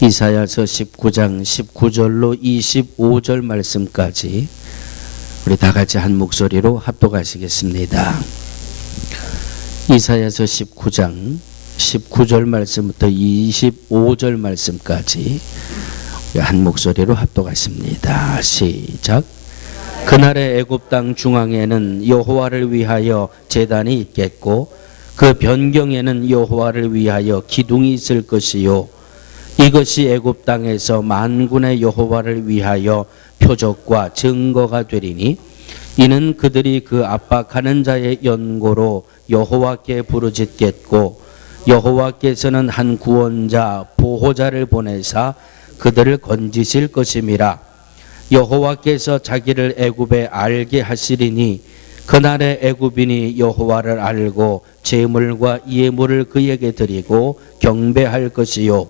이사야서 19장 19절로 25절 말씀까지 우리 다 같이 한 목소리로 합독하시겠습니다. 이사야서 19장 19절 말씀부터 25절 말씀까지 한 목소리로 합독하십니다. 시작. 그날의 애굽 땅 중앙에는 여호와를 위하여 제단이 있겠고 그 변경에는 여호와를 위하여 기둥이 있을 것이요 이것이 애굽 땅에서 만군의 여호와를 위하여 표적과 증거가 되리니 이는 그들이 그 압박하는 자의 연고로 여호와께 부르짖겠고 여호와께서는 한 구원자 보호자를 보내사 그들을 건지실 것임이라. 여호와께서 자기를 애굽에 알게 하시리니 그날의 애굽인이 여호와를 알고 제물과 예물을 그에게 드리고 경배할 것이요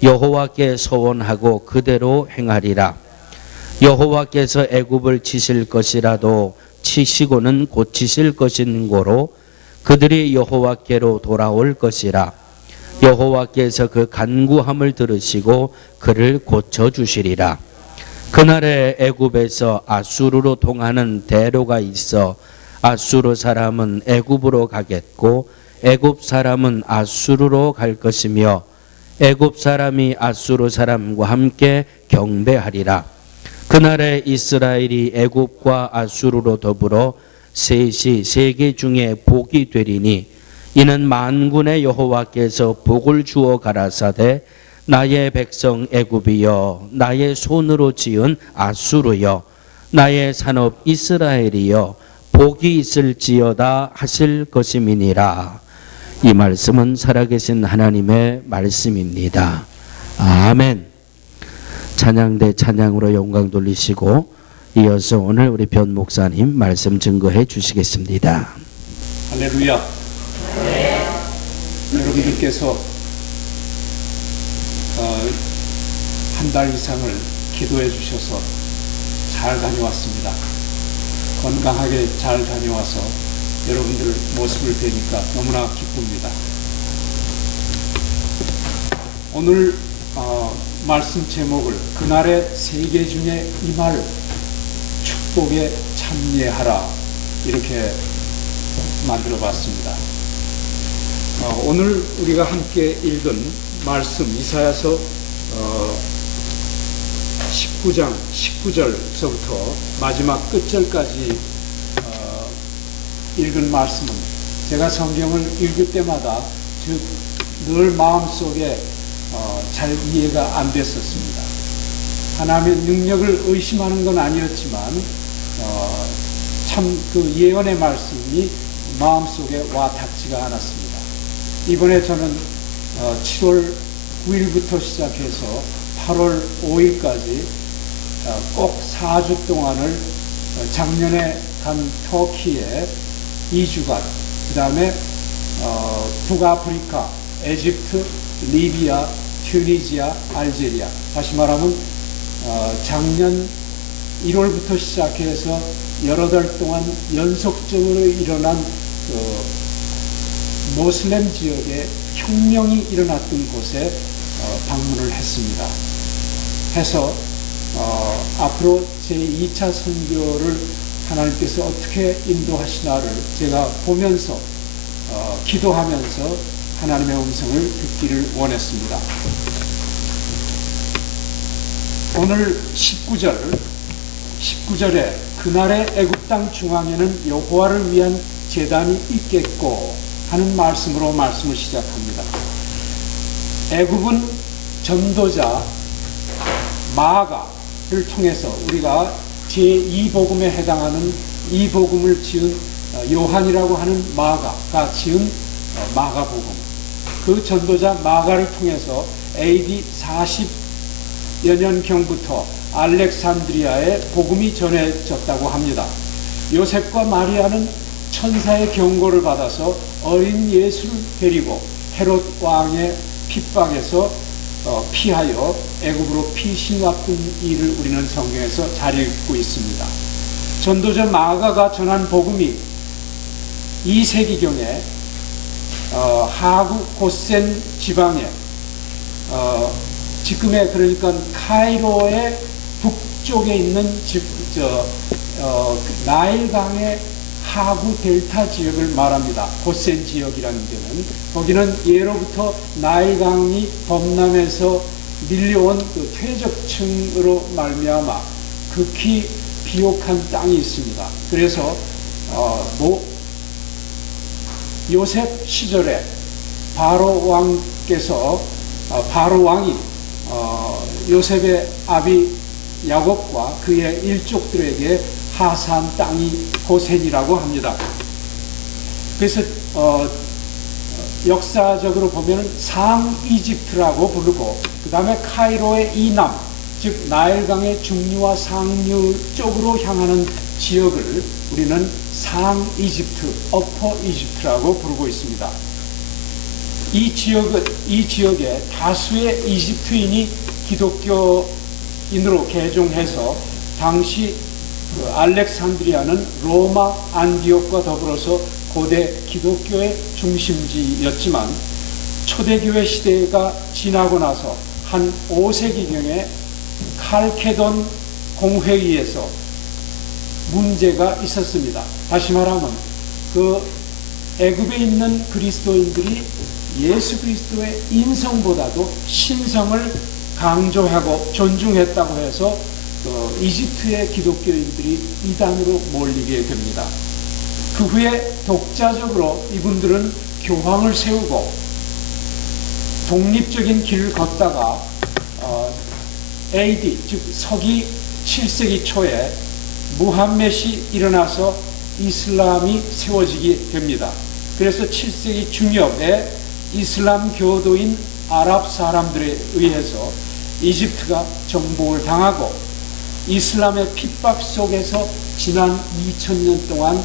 여호와께 서원하고 그대로 행하리라. 여호와께서 애굽을 치실 것이라도 치시고는 고치실 것인 고로 그들이 여호와께로 돌아올 것이라. 여호와께서 그 간구함을 들으시고 그를 고쳐주시리라. 그날에 애굽에서 아수르로 통하는 대로가 있어 아수르 사람은 애굽으로 가겠고 애굽 사람은 아수르로 갈 것이며 애굽 사람이 아수르 사람과 함께 경배하리라. 그날에 이스라엘이 애굽과 아수르로 더불어 셋이 세계 중에 복이 되리니 이는 만군의 여호와께서 복을 주어 가라사대 나의 백성 애굽이여 나의 손으로 지은 아수르여 나의 산업 이스라엘이여 복이 있을지어다 하실 것임이니라. 이 말씀은 살아계신 하나님의 말씀입니다. 아멘. 찬양대 찬양으로 영광 돌리시고 이어서 오늘 우리 변 목사님 말씀 증거해 주시겠습니다. 할렐루야. 여러분들께서 한 달 이상을 기도해 주셔서 잘 다녀왔습니다. 건강하게 잘 다녀와서 여러분들 모습을 뵈니까 너무나 기쁩니다. 오늘 말씀 제목을 그날의 세계 중에 임할 축복에 참여하라 이렇게 만들어 봤습니다. 오늘 우리가 함께 읽은 말씀 이사야서 19장 19절서부터 마지막 끝절까지 읽은 말씀은 제가 성경을 읽을 때마다 늘 마음속에 잘 이해가 안 됐었습니다. 하나님의 능력을 의심하는 건 아니었지만 참 그 예언의 말씀이 마음속에 와 닿지가 않았습니다. 이번에 저는 7월 9일부터 시작해서 8월 5일까지 꼭 4주 동안을 작년에 간 터키에 2주간, 그 다음에 북아프리카, 에집트, 리비아, 튜니지아, 알제리아, 다시 말하면 작년 1월부터 시작해서 여러 달 동안 연속적으로 일어난 모슬렘 지역에 혁명이 일어났던 곳에 방문을 했습니다. 해서 앞으로 제2차 선교를 하나님께서 어떻게 인도하시나를 제가 보면서 기도하면서 하나님의 음성을 듣기를 원했습니다. 오늘 19절에 그날의 애굽 땅 중앙에는 여호와를 위한 제단이 있겠고 하는 말씀으로 말씀을 시작합니다. 애굽은 전도자 마가를 통해서 우리가 제2복음에 해당하는 이 복음을 지은 요한이라고 하는 마가가 지은 마가복음, 그 전도자 마가를 통해서 AD 40여 년경부터 알렉산드리아에 복음이 전해졌다고 합니다. 요셉과 마리아는 천사의 경고를 받아서 어린 예수를 데리고 헤롯 왕의 핍박에서 피하여 애굽으로 피신 왔던 일을 우리는 성경에서 잘 읽고 있습니다. 전도자 마가가 전한 복음이 2세기경에 하구 고센 지방에 지금의 그러니까 카이로의 북쪽에 있는 나일강의 하구 델타 지역을 말합니다. 고센 지역이라는 데는 거기는 예로부터 나일강이 범람해서 밀려온 그 퇴적층으로 말미암아 극히 비옥한 땅이 있습니다. 그래서 요셉 시절에 바로 왕이 요셉의 아비 야곱과 그의 일족들에게 하사한 땅이 고센이라고 합니다. 그래서 역사적으로 보면 상 이집트라고 부르고, 그 다음에 카이로의 이남, 즉 나일강의 중류와 상류 쪽으로 향하는 지역을 우리는 상 이집트, 어퍼 이집트라고 부르고 있습니다. 이 지역에 다수의 이집트인이 기독교인으로 개종해서 당시 알렉산드리아는 로마 안디옥과 더불어서 고대 기독교의 중심지였지만 초대교회 시대가 지나고 나서 한 5세기경에 칼케돈 공회의에서 문제가 있었습니다. 다시 말하면 그 애굽에 있는 그리스도인들이 예수 그리스도의 인성보다도 신성을 강조하고 존중했다고 해서 이집트의 기독교인들이 이단으로 몰리게 됩니다. 그 후에 독자적으로 이분들은 교황을 세우고 독립적인 길을 걷다가 AD, 즉 서기 7세기 초에 무함멧이 일어나서 이슬람이 세워지게 됩니다. 그래서 7세기 중엽에 이슬람 교도인 아랍 사람들에 의해서 이집트가 정복을 당하고 이슬람의 핍박 속에서 지난 2000년 동안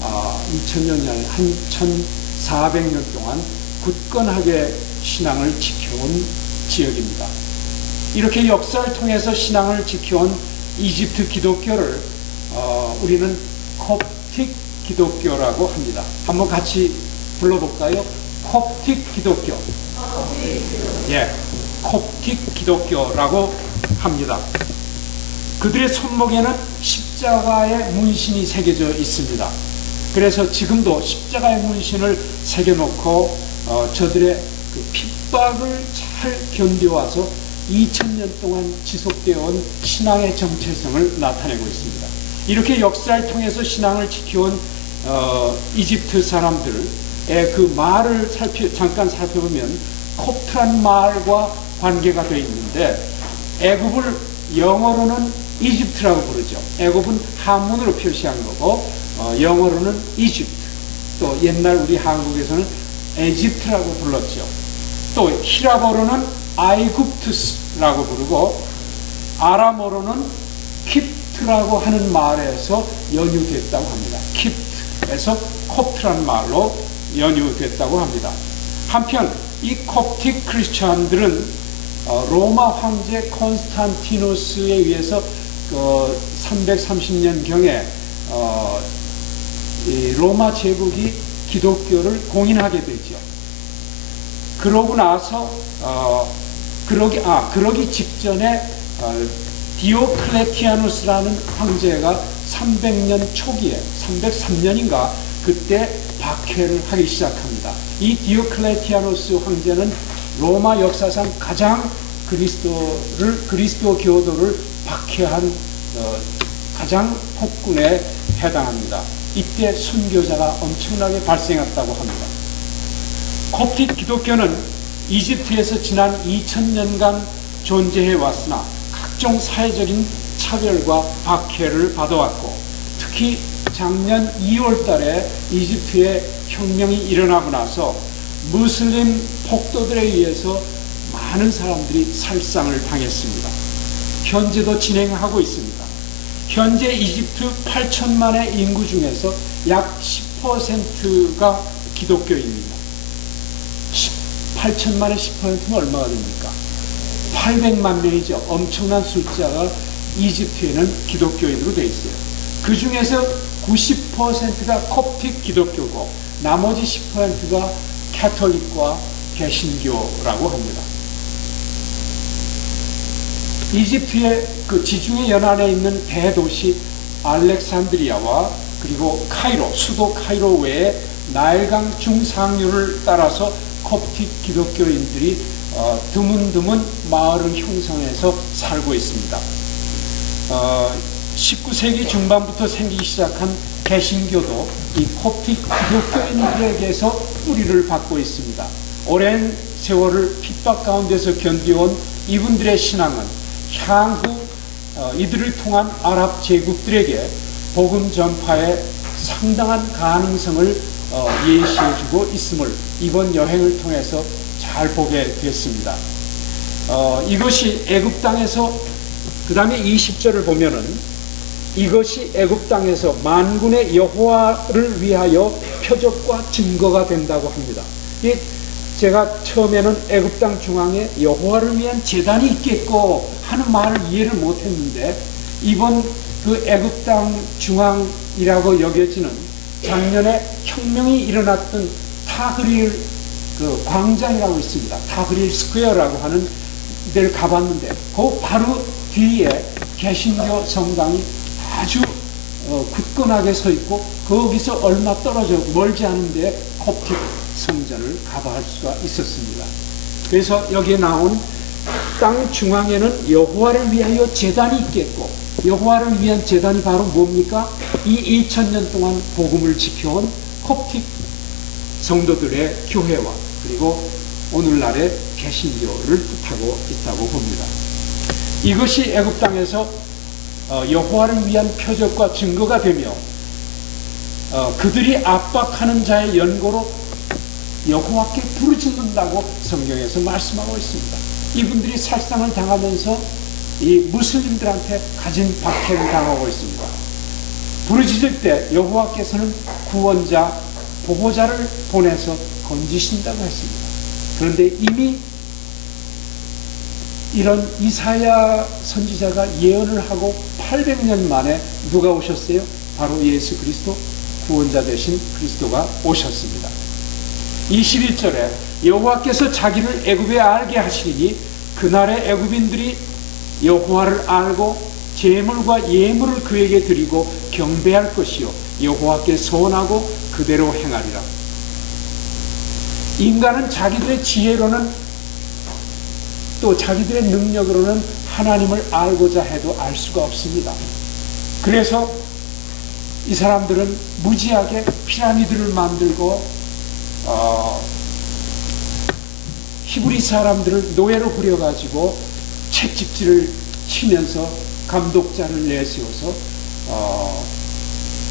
2000년이 아니라 한 1400년 동안 굳건하게 신앙을 지켜온 지역입니다. 이렇게 역사를 통해서 신앙을 지켜온 이집트 기독교를 우리는 콥틱 기독교라고 합니다. 한번 같이 불러볼까요? 콥틱 기독교. 예, 콥틱 기독교라고 합니다. 그들의 손목에는 십자가의 문신이 새겨져 있습니다. 그래서 지금도 십자가의 문신을 새겨놓고 저들의 그 핍박을 잘 견뎌와서 2000년 동안 지속되어 온 신앙의 정체성을 나타내고 있습니다. 이렇게 역사를 통해서 신앙을 지켜온 이집트 사람들의 그 말을 잠깐 살펴보면 콥트란 말과 관계가 되어 있는데, 애굽을 영어로는 이집트라고 부르죠. 애굽은 한문으로 표시한 거고 영어로는 이집트, 또 옛날 우리 한국에서는 에집트라고 불렀죠. 또 히라버로는 아이굽투스라고 부르고 아람어로는 킵트라고 하는 말에서 연유됐다고 합니다. 킵트에서 콥트라는 말로 연유됐다고 합니다. 한편 이 콥틱 크리스찬들은 로마 황제 콘스탄티누스에 의해서 330년경에 로마 제국이 기독교를 공인하게 되죠. 그러고 나서 그러기 직전에 디오클레티아누스라는 황제가 300년 초기에 303년인가 그때 박해를 하기 시작합니다. 이 디오클레티아누스 황제는 로마 역사상 가장 그리스도 교도를 박해한 가장 폭군에 해당합니다. 이때 순교자가 엄청나게 발생했다고 합니다. 콥틱 기독교는 이집트에서 지난 2000년간 존재해 왔으나 각종 사회적인 차별과 박해를 받아왔고, 특히 작년 2월 달에 이집트에 혁명이 일어나고 나서 무슬림 폭도들에 의해서 많은 사람들이 살상을 당했습니다. 현재도 진행하고 있습니다. 현재 이집트 8천만의 인구 중에서 약 10%가 기독교인입니다. 8천만의 10%면 얼마가 됩니까? 800만 명이죠. 엄청난 숫자가 이집트에는 기독교인으로 되어 있어요. 그 중에서 90%가 콥틱 기독교고 나머지 10%가 캐톨릭과 개신교라고 합니다. 이집트의 그 지중해 연안에 있는 대도시 알렉산드리아와 그리고 카이로, 수도 카이로 외에 나일강 중상류를 따라서 콥틱 기독교인들이 드문드문 마을을 형성해서 살고 있습니다. 19세기 중반부터 생기기 시작한 개신교도 이 콥틱 기독교인들에게서 뿌리를 받고 있습니다. 오랜 세월을 핍박 가운데서 견디온 이분들의 신앙은 향후 이들을 통한 아랍 제국들에게 복음 전파에 상당한 가능성을 예시해주고 있음을 이번 여행을 통해서 잘 보게 됐습니다. 이것이 애굽 땅에서 그 다음에 20절을 보면은 이것이 애굽 땅에서 만군의 여호와를 위하여 표적과 증거가 된다고 합니다. 제가 처음에는 애굽 땅 중앙에 여호와를 위한 제단이 있겠고 하는 말을 이해를 못했는데 이번 그 애굽 땅 중앙이라고 여겨지는 작년에 혁명이 일어났던 타그릴 그 광장이라고 있습니다. 타그릴 스퀘어라고 하는 데를 가봤는데 그 바로 뒤에 개신교 성당이 아주 굳건하게 서 있고 거기서 얼마 떨어져 멀지 않은데 콥틱 성전을 가볼 수가 있었습니다. 그래서 여기에 나온 땅 중앙에는 여호와를 위하여 제단이 있겠고 여호와를 위한 제단이 바로 뭡니까? 이 2000년 동안 복음을 지켜온 콥틱 성도들의 교회와 그리고 오늘날의 개신교를 뜻하고 있다고 봅니다. 이것이 애굽 땅에서 여호와를 위한 표적과 증거가 되며 그들이 압박하는 자의 연고로 여호와께 부르짖는다고 성경에서 말씀하고 있습니다. 이분들이 살상을 당하면서 이 무슬림들한테 가진 박해를 당하고 있습니다. 부르짖을 때 여호와께서는 구원자, 보호자를 보내서 건지신다고 했습니다. 그런데 이미 이런 이사야 선지자가 예언을 하고 800년 만에 누가 오셨어요? 바로 예수 그리스도, 구원자 되신 그리스도가 오셨습니다. 21절에 여호와께서 자기를 애굽에 알게 하시리니 그날의 애굽인들이 여호와를 알고 제물과 예물을 그에게 드리고 경배할 것이요 여호와께 소원하고 그대로 행하리라. 인간은 자기들의 지혜로는 또 자기들의 능력으로는 하나님을 알고자 해도 알 수가 없습니다. 그래서 이 사람들은 무지하게 피라미드를 만들고 히브리 사람들을 노예로 부려가지고 채찍질을 치면서 감독자를 내세워서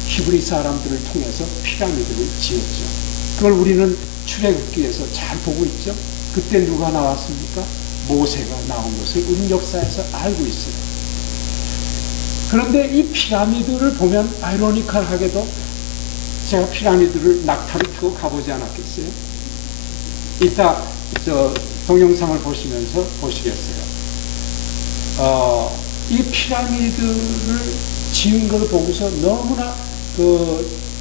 히브리 사람들을 통해서 피라미드를 지었죠. 그걸 우리는 출애굽기에서 잘 보고 있죠. 그때 누가 나왔습니까? 모세가 나온 것을 우리 역사에서 알고 있어요. 그런데 이 피라미드를 보면 아이러니컬하게도 제가 피라미드를 낙타를 타고 가보지 않았겠어요? 이따 동영상을 보시면서 보시겠어요. 이 피라미드를 지은 걸 보고서 너무나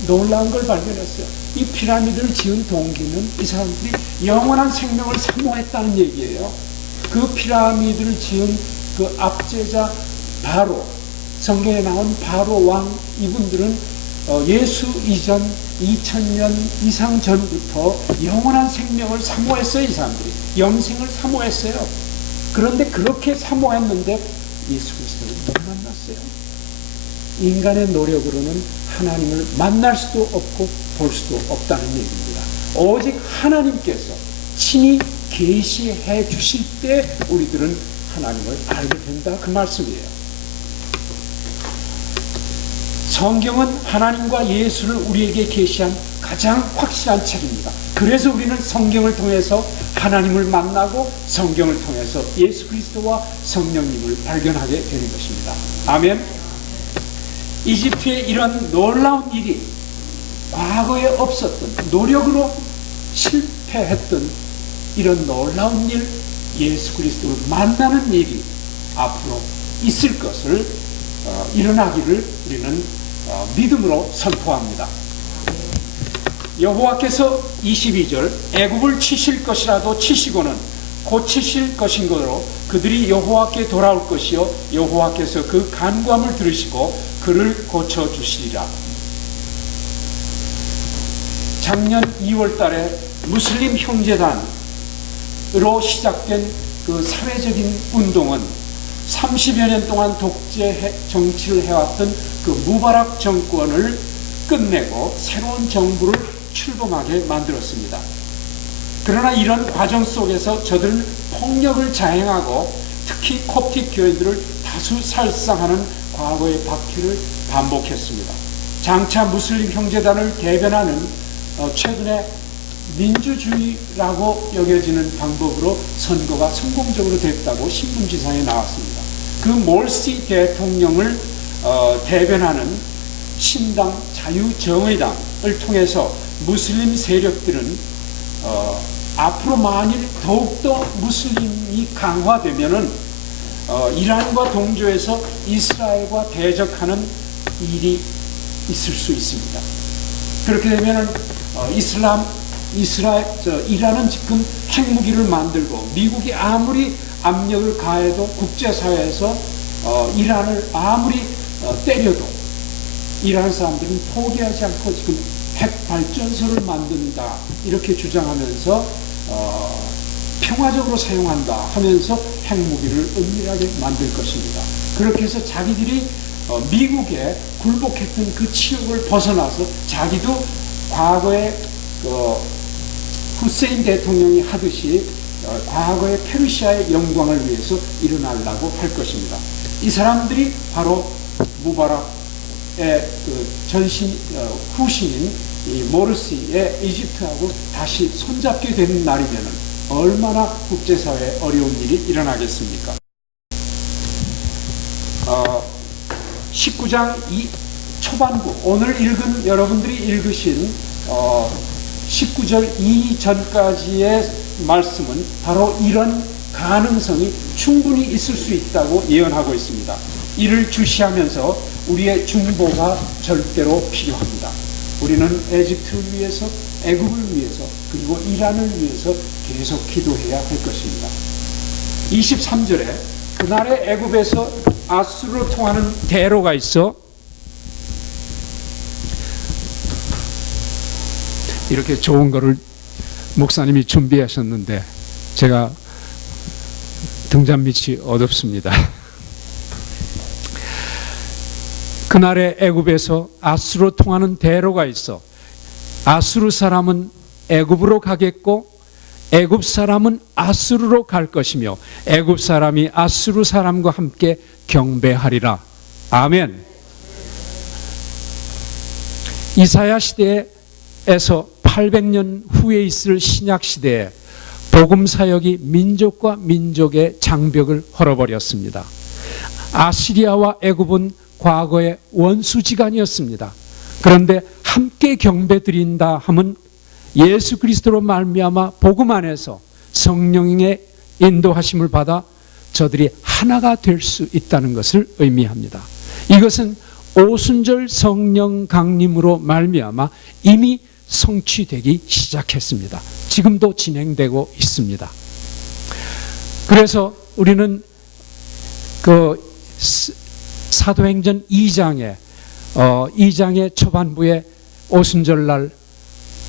놀라운 걸 발견했어요. 이 피라미드를 지은 동기는 이 사람들이 영원한 생명을 사모했다는 얘기예요. 그 피라미드를 지은 그 압제자 바로, 성경에 나온 바로 왕, 이분들은 예수 이전 2000년 이상 전부터 영원한 생명을 사모했어요. 이 사람들이 영생을 사모했어요. 그런데 그렇게 사모했는데 예수 그리스도를 못 만났어요. 인간의 노력으로는 하나님을 만날 수도 없고 볼 수도 없다는 얘기입니다. 오직 하나님께서 친히 계시해 주실 때 우리들은 하나님을 알게 된다, 그 말씀이에요. 성경은 하나님과 예수를 우리에게 계시한 가장 확실한 책입니다. 그래서 우리는 성경을 통해서 하나님을 만나고 성경을 통해서 예수 그리스도와 성령님을 발견하게 되는 것입니다. 아멘. 이집트의 이런 놀라운 일이 과거에 없었던, 노력으로 실패했던 이런 놀라운 일, 예수 그리스도를 만나는 일이 앞으로 있을 것을 일어나기를 우리는 믿음으로 선포합니다. 여호와께서 22절 애굽을 치실 것이라도 치시고는 고치실 것인 거로 그들이 여호와께 돌아올 것이요 여호와께서 그 간구함을 들으시고 그를 고쳐주시리라. 작년 2월 달에 무슬림 형제단으로 시작된 그 사회적인 운동은 30여 년 동안 독재 정치를 해왔던 그 무바락 정권을 끝내고 새로운 정부를 출범하게 만들었습니다. 그러나 이런 과정 속에서 저들은 폭력을 자행하고 특히 콥틱 교인들을 다수 살상하는 과거의 박해를 반복했습니다. 장차 무슬림 형제단을 대변하는 최근에 민주주의라고 여겨지는 방법으로 선거가 성공적으로 됐다고 신문지상에 나왔습니다. 그 몰시 대통령을 대변하는 신당 자유정의당을 통해서 무슬림 세력들은 앞으로 만일 더욱더 무슬림이 강화되면은 이란과 동조해서 이스라엘과 대적하는 일이 있을 수 있습니다. 그렇게 되면은 이란은 지금 핵무기를 만들고 미국이 아무리 압력을 가해도 국제사회에서 이란을 아무리 때려도 이란 사람들은 포기하지 않고 지금 핵발전소를 만든다 이렇게 주장하면서 평화적으로 사용한다 하면서 핵무기를 은밀하게 만들 것입니다. 그렇게 해서 자기들이 미국에 굴복했던 그 치욕을 벗어나서 자기도 과거에 후세인 대통령이 하듯이 과거의 페르시아의 영광을 위해서 일어나려고 할 것입니다. 이 사람들이 바로 무바락의 그 후신인 이 모르시의 이집트하고 다시 손잡게 되는 날이면 얼마나 국제사회에 어려운 일이 일어나겠습니까? 19장 초반부 오늘 여러분들이 읽으신 19절 이전까지의 말씀은 바로 이런 가능성이 충분히 있을 수 있다고 예언하고 있습니다. 이를 주시하면서 우리의 중보가 절대로 필요합니다. 우리는 에집트를 위해서, 애굽을 위해서, 그리고 이란을 위해서 계속 기도해야 할 것입니다. 23절에 그날의 애굽에서 아수르로 통하는 대로가 있어 이렇게 좋은 거를 목사님이 준비하셨는데 제가 등잔 밑이 어둡습니다. 그날의 애굽에서 아수르로 통하는 대로가 있어 아수르 사람은 애굽으로 가겠고 애굽 사람은 아수르로 갈 것이며 애굽 사람이 아수르 사람과 함께 경배하리라. 아멘. 이사야 시대에서 800년 후에 있을 신약 시대에 복음 사역이 민족과 민족의 장벽을 헐어버렸습니다. 아시리아와 애굽은 과거의 원수지간이었습니다. 그런데 함께 경배드린다 하면 예수 그리스도로 말미암아 복음 안에서 성령의 인도하심을 받아 저들이 하나가 될 수 있다는 것을 의미합니다. 이것은 오순절 성령 강림으로 말미암아 이미 성취되기 시작했습니다. 지금도 진행되고 있습니다. 그래서 우리는 그 사도행전 2장의 초반부에 오순절날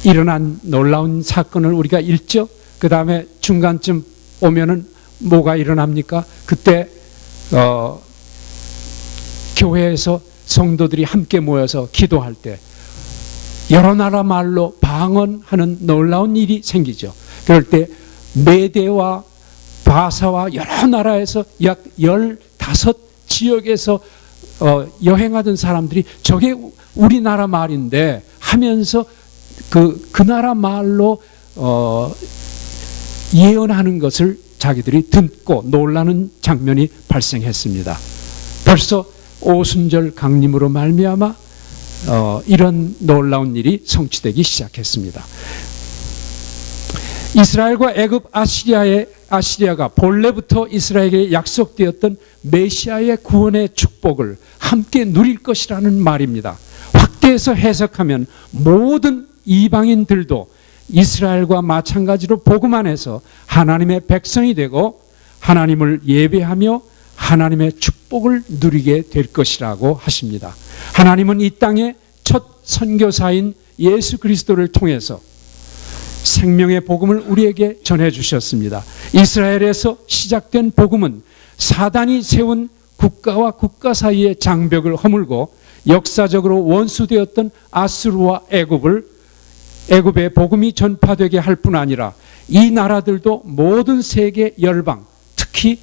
일어난 놀라운 사건을 우리가 읽죠. 그 다음에 중간쯤 오면은 뭐가 일어납니까? 그때 교회에서 성도들이 함께 모여서 기도할 때 여러 나라 말로 방언하는 놀라운 일이 생기죠. 그럴 때 메대와 바사와 여러 나라에서 약 15지역에서 여행하던 사람들이 저게 우리나라 말인데 하면서 그 나라 말로 예언하는 것을 자기들이 듣고 놀라는 장면이 발생했습니다. 벌써 오순절 강림으로 말미암아 이런 놀라운 일이 성취되기 시작했습니다. 이스라엘과 애굽 아시리아가 본래부터 이스라엘에게 약속되었던 메시아의 구원의 축복을 함께 누릴 것이라는 말입니다. 확대해서 해석하면 모든 이방인들도 이스라엘과 마찬가지로 복음 안에서 하나님의 백성이 되고 하나님을 예배하며 하나님의 축복을 누리게 될 것이라고 하십니다. 하나님은 이 땅에 첫 선교사인 예수 그리스도를 통해서 생명의 복음을 우리에게 전해주셨습니다. 이스라엘에서 시작된 복음은 사단이 세운 국가와 국가 사이의 장벽을 허물고 역사적으로 원수되었던 아수르와 애굽의 복음이 전파되게 할 뿐 아니라 이 나라들도 모든 세계 열방, 특히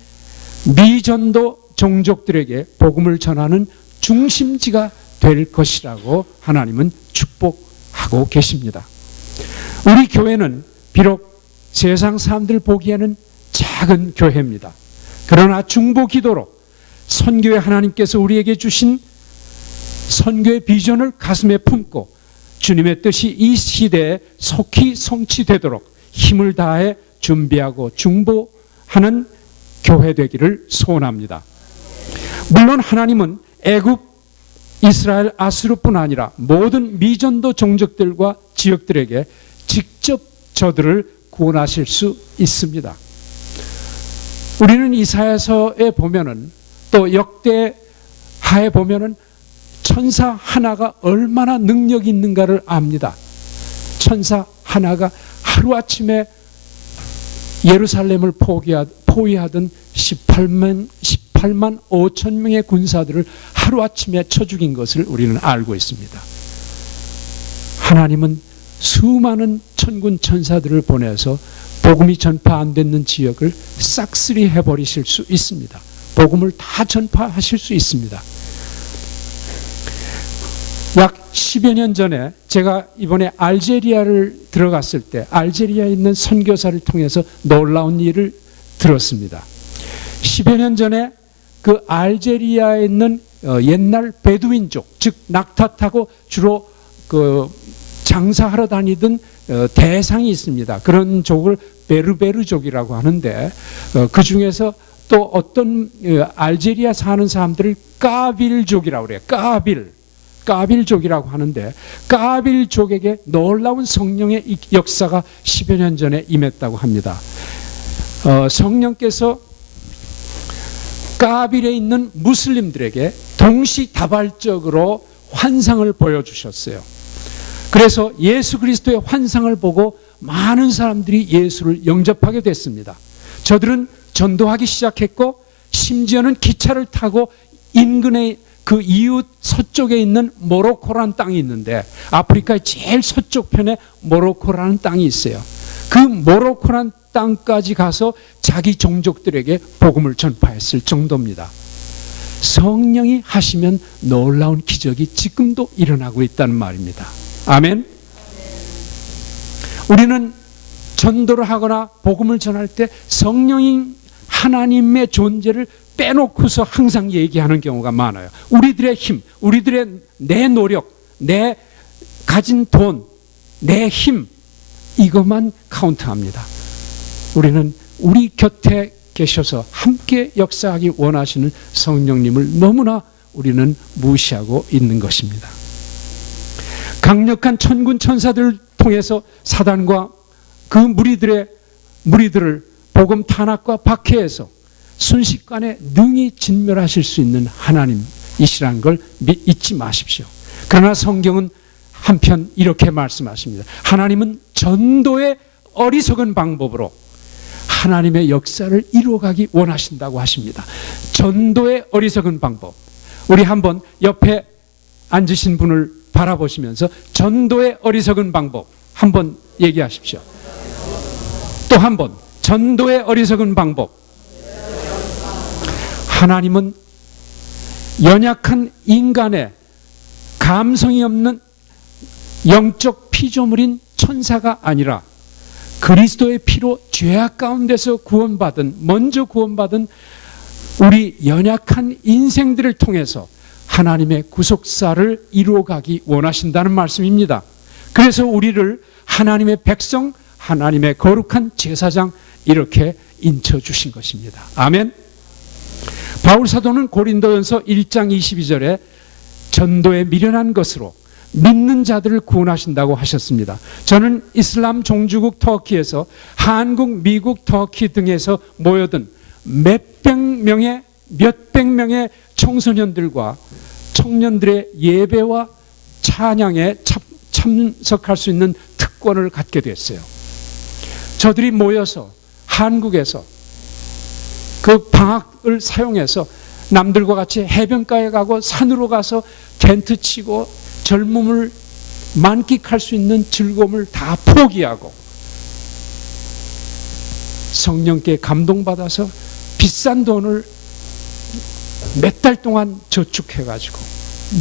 미전도 종족들에게 복음을 전하는 중심지가 될 것이라고 하나님은 축복하고 계십니다. 우리 교회는 비록 세상 사람들 보기에는 작은 교회입니다. 그러나 중보 기도로 선교의 하나님께서 우리에게 주신 선교의 비전을 가슴에 품고 주님의 뜻이 이 시대에 속히 성취되도록 힘을 다해 준비하고 중보하는 교회 되기를 소원합니다. 물론 하나님은 애굽, 이스라엘, 아수르뿐 아니라 모든 미전도 종족들과 지역들에게 직접 저들을 구원하실 수 있습니다. 우리는 이사야서에 보면은 또 역대하에 보면은 천사 하나가 얼마나 능력이 있는가를 압니다. 천사 하나가 하루아침에 예루살렘을 포위하던 18만 5천 명의 군사들을 하루아침에 쳐 죽인 것을 우리는 알고 있습니다. 하나님은 수많은 천군 천사들을 보내서 복음이 전파 안 되는 지역을 싹쓸이 해버리실 수 있습니다. 복음을 다 전파하실 수 있습니다. 약 10여 년 전에 제가 이번에 알제리아를 들어갔을 때 알제리아에 있는 선교사를 통해서 놀라운 일을 들었습니다. 10여 년 전에 그 알제리아에 있는 옛날 베두인족, 즉 낙타 타고 주로 그 장사하러 다니던 대상이 있습니다. 그런 족을 베르베르족이라고 하는데 그 중에서 또 어떤 알제리아 사는 사람들을 까빌족이라고 그래요. 까빌족이라고 하는데 까빌족에게 놀라운 성령의 역사가 10여 년 전에 임했다고 합니다. 성령께서 까빌에 있는 무슬림들에게 동시다발적으로 환상을 보여주셨어요. 그래서 예수 그리스도의 환상을 보고 많은 사람들이 예수를 영접하게 됐습니다. 저들은 전도하기 시작했고 심지어는 기차를 타고 인근의 그 이웃 서쪽에 있는 모로코라는 땅이 있는데 아프리카의 제일 서쪽 편에 모로코라는 땅이 있어요. 그 모로코라는 땅까지 가서 자기 종족들에게 복음을 전파했을 정도입니다. 성령이 하시면 놀라운 기적이 지금도 일어나고 있다는 말입니다. 아멘. 우리는 전도를 하거나 복음을 전할 때 성령인 하나님의 존재를 빼놓고서 항상 얘기하는 경우가 많아요. 우리들의 힘, 우리들의 내 노력, 내 가진 돈, 내 힘, 이것만 카운트합니다. 우리는 우리 곁에 계셔서 함께 역사하기 원하시는 성령님을 너무나 우리는 무시하고 있는 것입니다. 강력한 천군 천사들을 통해서 사단과 그 무리들을 복음 탄압과 박해해서 순식간에 능히 진멸하실 수 있는 하나님이시라는 걸 잊지 마십시오. 그러나 성경은 한편 이렇게 말씀하십니다. 하나님은 전도의 어리석은 방법으로 하나님의 역사를 이루어가기 원하신다고 하십니다. 전도의 어리석은 방법. 우리 한번 옆에 앉으신 분을 바라보시면서 전도의 어리석은 방법 한번 얘기하십시오. 또 한 번 전도의 어리석은 방법. 하나님은 연약한 인간의 감성이 없는 영적 피조물인 천사가 아니라 그리스도의 피로 죄악 가운데서 먼저 구원받은 우리 연약한 인생들을 통해서 하나님의 구속사를 이루어가기 원하신다는 말씀입니다. 그래서 우리를 하나님의 백성, 하나님의 거룩한 제사장 이렇게 인쳐주신 것입니다. 아멘. 바울 사도는 고린도전서 1장 22절에 전도에 미련한 것으로 믿는 자들을 구원하신다고 하셨습니다. 저는 이슬람 종주국 터키에서 한국, 미국, 터키 등에서 모여든 몇백 명의 청소년들과 청년들의 예배와 찬양에 참석할 수 있는 특권을 갖게 됐어요. 저들이 모여서 한국에서 그 방학을 사용해서 남들과 같이 해변가에 가고 산으로 가서 텐트 치고 젊음을 만끽할 수 있는 즐거움을 다 포기하고 성령께 감동받아서 비싼 돈을 몇 달 동안 저축해가지고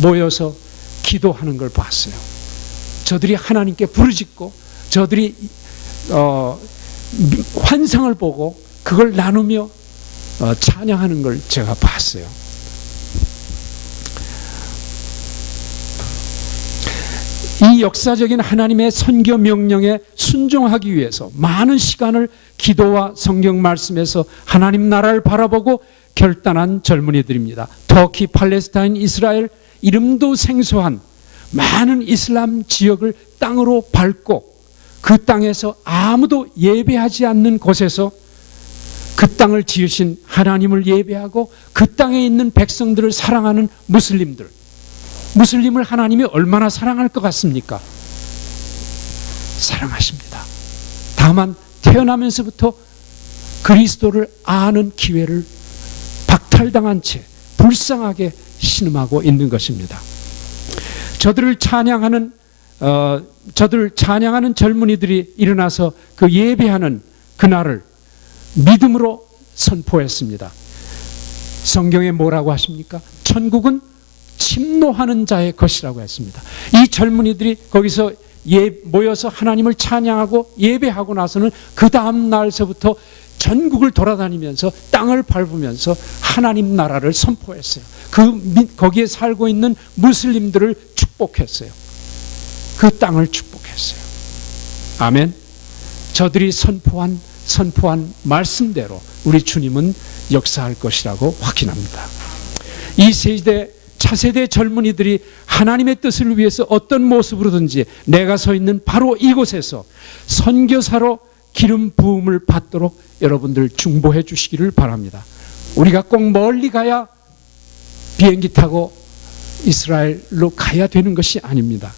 모여서 기도하는 걸 봤어요. 저들이 하나님께 부르짖고 저들이 환상을 보고 그걸 나누며 찬양하는 걸 제가 봤어요. 이 역사적인 하나님의 선교 명령에 순종하기 위해서 많은 시간을 기도와 성경 말씀에서 하나님 나라를 바라보고 결단한 젊은이들입니다. 터키, 팔레스타인, 이스라엘 이름도 생소한 많은 이슬람 지역을 땅으로 밟고 그 땅에서 아무도 예배하지 않는 곳에서 그 땅을 지으신 하나님을 예배하고 그 땅에 있는 백성들을 사랑하는 무슬림을 하나님이 얼마나 사랑할 것 같습니까? 사랑하십니다. 다만 태어나면서부터 그리스도를 아는 기회를 박탈당한 채 불쌍하게 신음하고 있는 것입니다. 저들을 찬양하는 젊은이들이 일어나서 그 예배하는 그날을 믿음으로 선포했습니다. 성경에 뭐라고 하십니까? 천국은 침노하는 자의 것이라고 했습니다. 이 젊은이들이 거기서 모여서 하나님을 찬양하고 예배하고 나서는 그 다음 날서부터 전국을 돌아다니면서 땅을 밟으면서 하나님 나라를 선포했어요. 거기에 살고 있는 무슬림들을 축복했어요. 그 땅을 축복했어요. 아멘. 저들이 선포한 말씀대로 우리 주님은 역사할 것이라고 확신합니다. 이 차세대 젊은이들이 하나님의 뜻을 위해서 어떤 모습으로든지 내가 서 있는 바로 이곳에서 선교사로 기름 부음을 받도록 여러분들 중보해 주시기를 바랍니다. 우리가 꼭 멀리 가야 비행기 타고 이스라엘로 가야 되는 것이 아닙니다.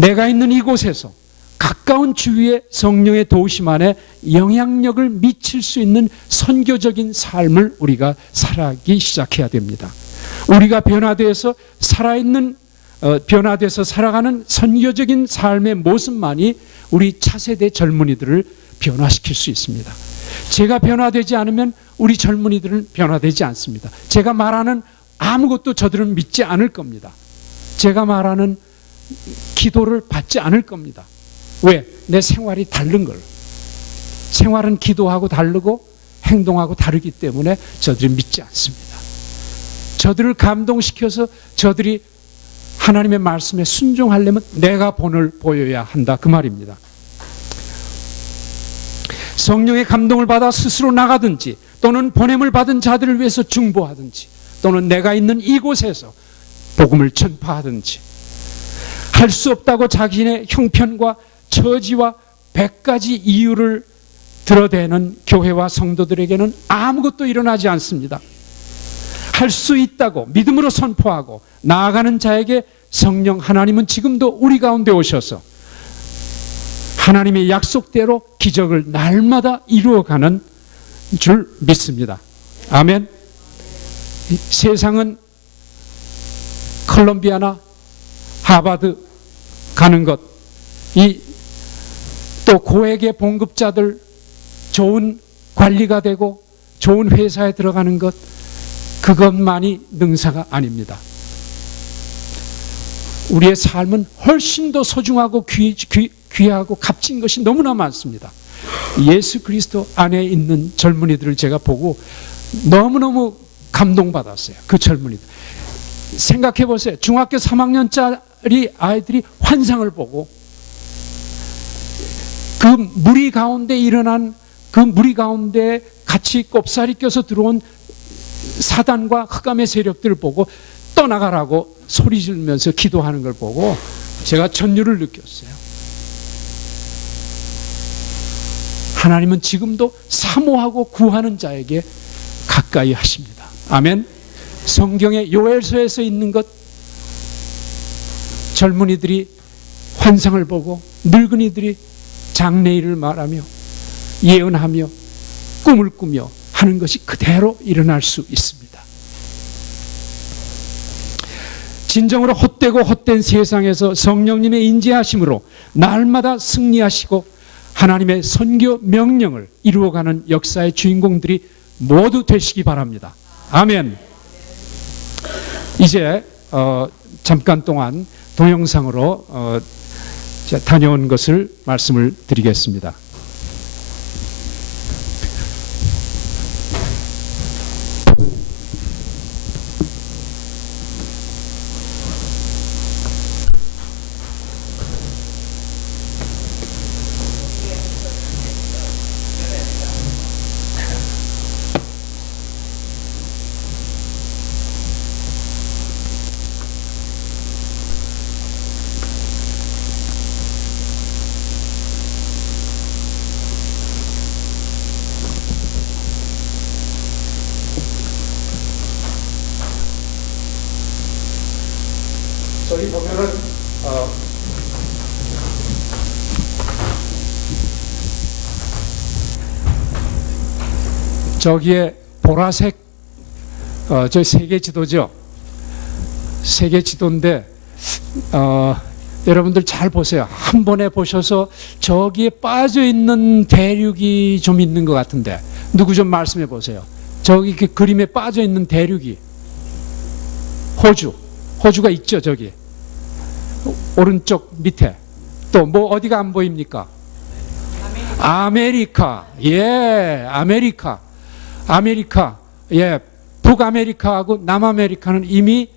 내가 있는 이곳에서 가까운 주위의 성령의 도우심 안에 영향력을 미칠 수 있는 선교적인 삶을 우리가 살아가기 시작해야 됩니다. 우리가 변화돼서 살아가는 선교적인 삶의 모습만이 우리 차세대 젊은이들을 변화시킬 수 있습니다. 제가 변화되지 않으면 우리 젊은이들은 변화되지 않습니다. 제가 말하는 아무것도 저들은 믿지 않을 겁니다. 제가 말하는 기도를 받지 않을 겁니다. 왜? 내 생활이 다른 걸. 생활은 기도하고 다르고 행동하고 다르기 때문에 저들이 믿지 않습니다. 저들을 감동시켜서 저들이 하나님의 말씀에 순종하려면 내가 본을 보여야 한다 그 말입니다. 성령의 감동을 받아 스스로 나가든지 또는 보냄을 받은 자들을 위해서 중보하든지 또는 내가 있는 이곳에서 복음을 전파하든지 할 수 없다고 자신의 형편과 처지와 100가지 이유를 드러대는 교회와 성도들에게는 아무것도 일어나지 않습니다. 할 수 있다고 믿음으로 선포하고 나아가는 자에게 성령 하나님은 지금도 우리 가운데 오셔서 하나님의 약속대로 기적을 날마다 이루어가는 줄 믿습니다. 아멘. 세상은 콜롬비아나 하버드 가는 것, 또 고액의 봉급자들 좋은 관리가 되고 좋은 회사에 들어가는 것, 그것만이 능사가 아닙니다. 우리의 삶은 훨씬 더 소중하고 귀하고 값진 것이 너무나 많습니다. 예수 그리스도 안에 있는 젊은이들을 제가 보고 너무너무 감동받았어요. 그 젊은이들. 생각해 보세요. 중학교 3학년짜리 아이들이 환상을 보고 그 무리 가운데 일어난 그 무리 가운데 같이 꼽살이 껴서 들어온 사단과 흑암의 세력들을 보고 떠나가라고 소리 지르면서 기도하는 걸 보고 제가 전율을 느꼈어요. 하나님은 지금도 사모하고 구하는 자에게 가까이 하십니다. 아멘. 성경의 요엘서에서 있는 것, 젊은이들이 환상을 보고 늙은이들이 장래일을 말하며 예언하며 꿈을 꾸며 하는 것이 그대로 일어날 수 있습니다. 진정으로 헛되고 헛된 세상에서 성령님의 인지하심으로 날마다 승리하시고 하나님의 선교 명령을 이루어가는 역사의 주인공들이 모두 되시기 바랍니다. 아멘. 이제 잠깐 동안 동영상으로 다녀온 것을 말씀을 드리겠습니다. 저기 보면은 저기에 보라색 저 세계 지도죠. 세계 지도인데 여러분들 잘 보세요. 한 번에 보셔서 저기에 빠져 있는 대륙이 좀 있는 것 같은데 누구 좀 말씀해 보세요. 저기 그 그림에 빠져 있는 대륙이 호주가 있죠. 저기 오른쪽 밑에 또 뭐 어디가 안 보입니까? 아메리카. 예, 아메리카. 예, 북아메리카하고 남아메리카는 이미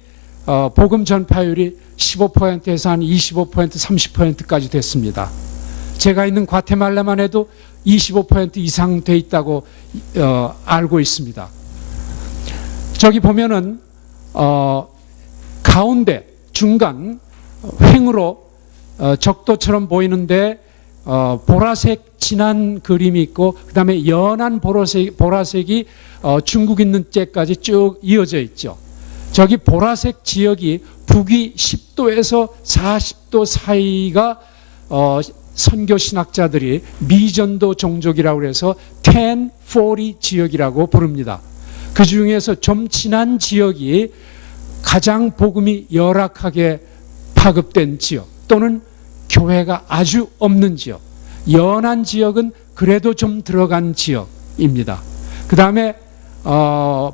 복음 전파율이 15%에서 한 25%, 30%까지 됐습니다. 제가 있는 과테말라만 해도 25% 이상 돼 있다고 알고 있습니다. 저기 보면은 가운데 중간 횡으로 적도처럼 보이는데 보라색 진한 그림이 있고 그 다음에 연한 보라색이 중국 있는 때까지 쭉 이어져 있죠. 저기 보라색 지역이 북위 10도에서 40도 사이가 선교 신학자들이 미전도 종족이라고 해서 1040 지역이라고 부릅니다. 그 중에서 좀 진한 지역이 가장 복음이 열악하게 파급된 지역 또는 교회가 아주 없는 지역, 연한 지역은 그래도 좀 들어간 지역입니다. 그 다음에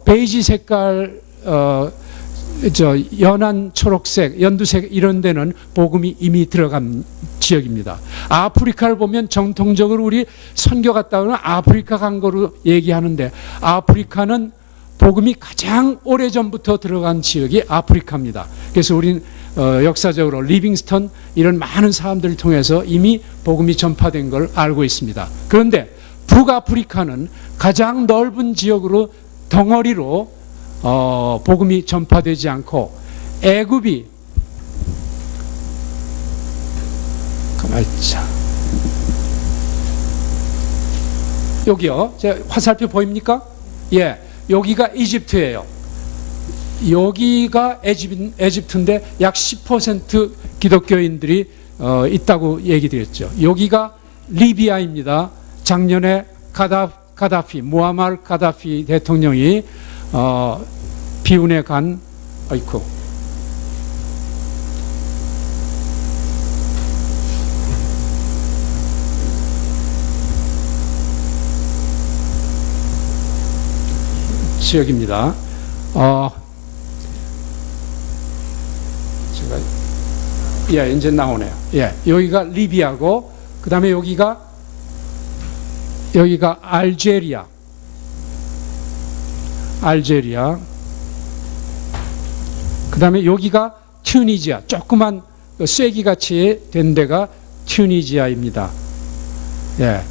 베이지 색깔, 연한 초록색, 연두색 이런 데는 복음이 이미 들어간 지역입니다. 아프리카를 보면 정통적으로 우리 선교 갔다 오면 아프리카 간 거로 얘기하는데 아프리카는 복음이 가장 오래전부터 들어간 지역이 아프리카입니다. 그래서 우린 역사적으로 리빙스턴 이런 많은 사람들을 통해서 이미 복음이 전파된 걸 알고 있습니다. 그런데 북아프리카는 가장 넓은 지역으로 덩어리로 복음이 전파되지 않고 애굽이 가만히 있자. 여기요. 제 화살표 보입니까? 예. 여기가 이집트예요. 여기가 에집트인데 약 10% 기독교인들이 있다고 얘기 드렸죠. 여기가 리비아입니다. 작년에 가다피, 무아말 가다피 대통령이 비운에 간 아이쿠 지역입니다. 제가 예 이제 나오네요. 예, 여기가 리비아고 그 다음에 여기가 알제리아. 그 다음에 여기가 튜니지아. 조그만 쐐기같이 된 데가 튜니지아입니다. 예.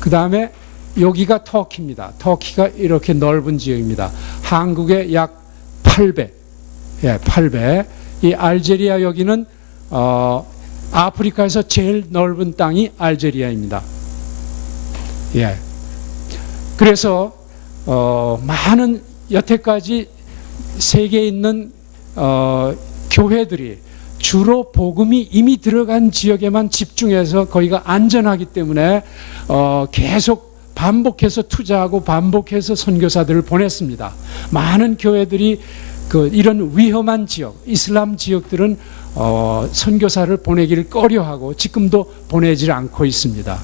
그 다음에 여기가 터키입니다. 터키가 이렇게 넓은 지역입니다. 한국의 약 8배, 예, 8배. 이 알제리아 여기는 아프리카에서 제일 넓은 땅이 알제리아입니다. 예. 그래서 많은 여태까지 세계에 있는 교회들이 주로 복음이 이미 들어간 지역에만 집중해서 거기가 안전하기 때문에 계속 반복해서 투자하고 반복해서 선교사들을 보냈습니다. 많은 교회들이 이런 위험한 지역, 이슬람 지역들은 선교사를 보내기를 꺼려하고 지금도 보내질 않고 있습니다.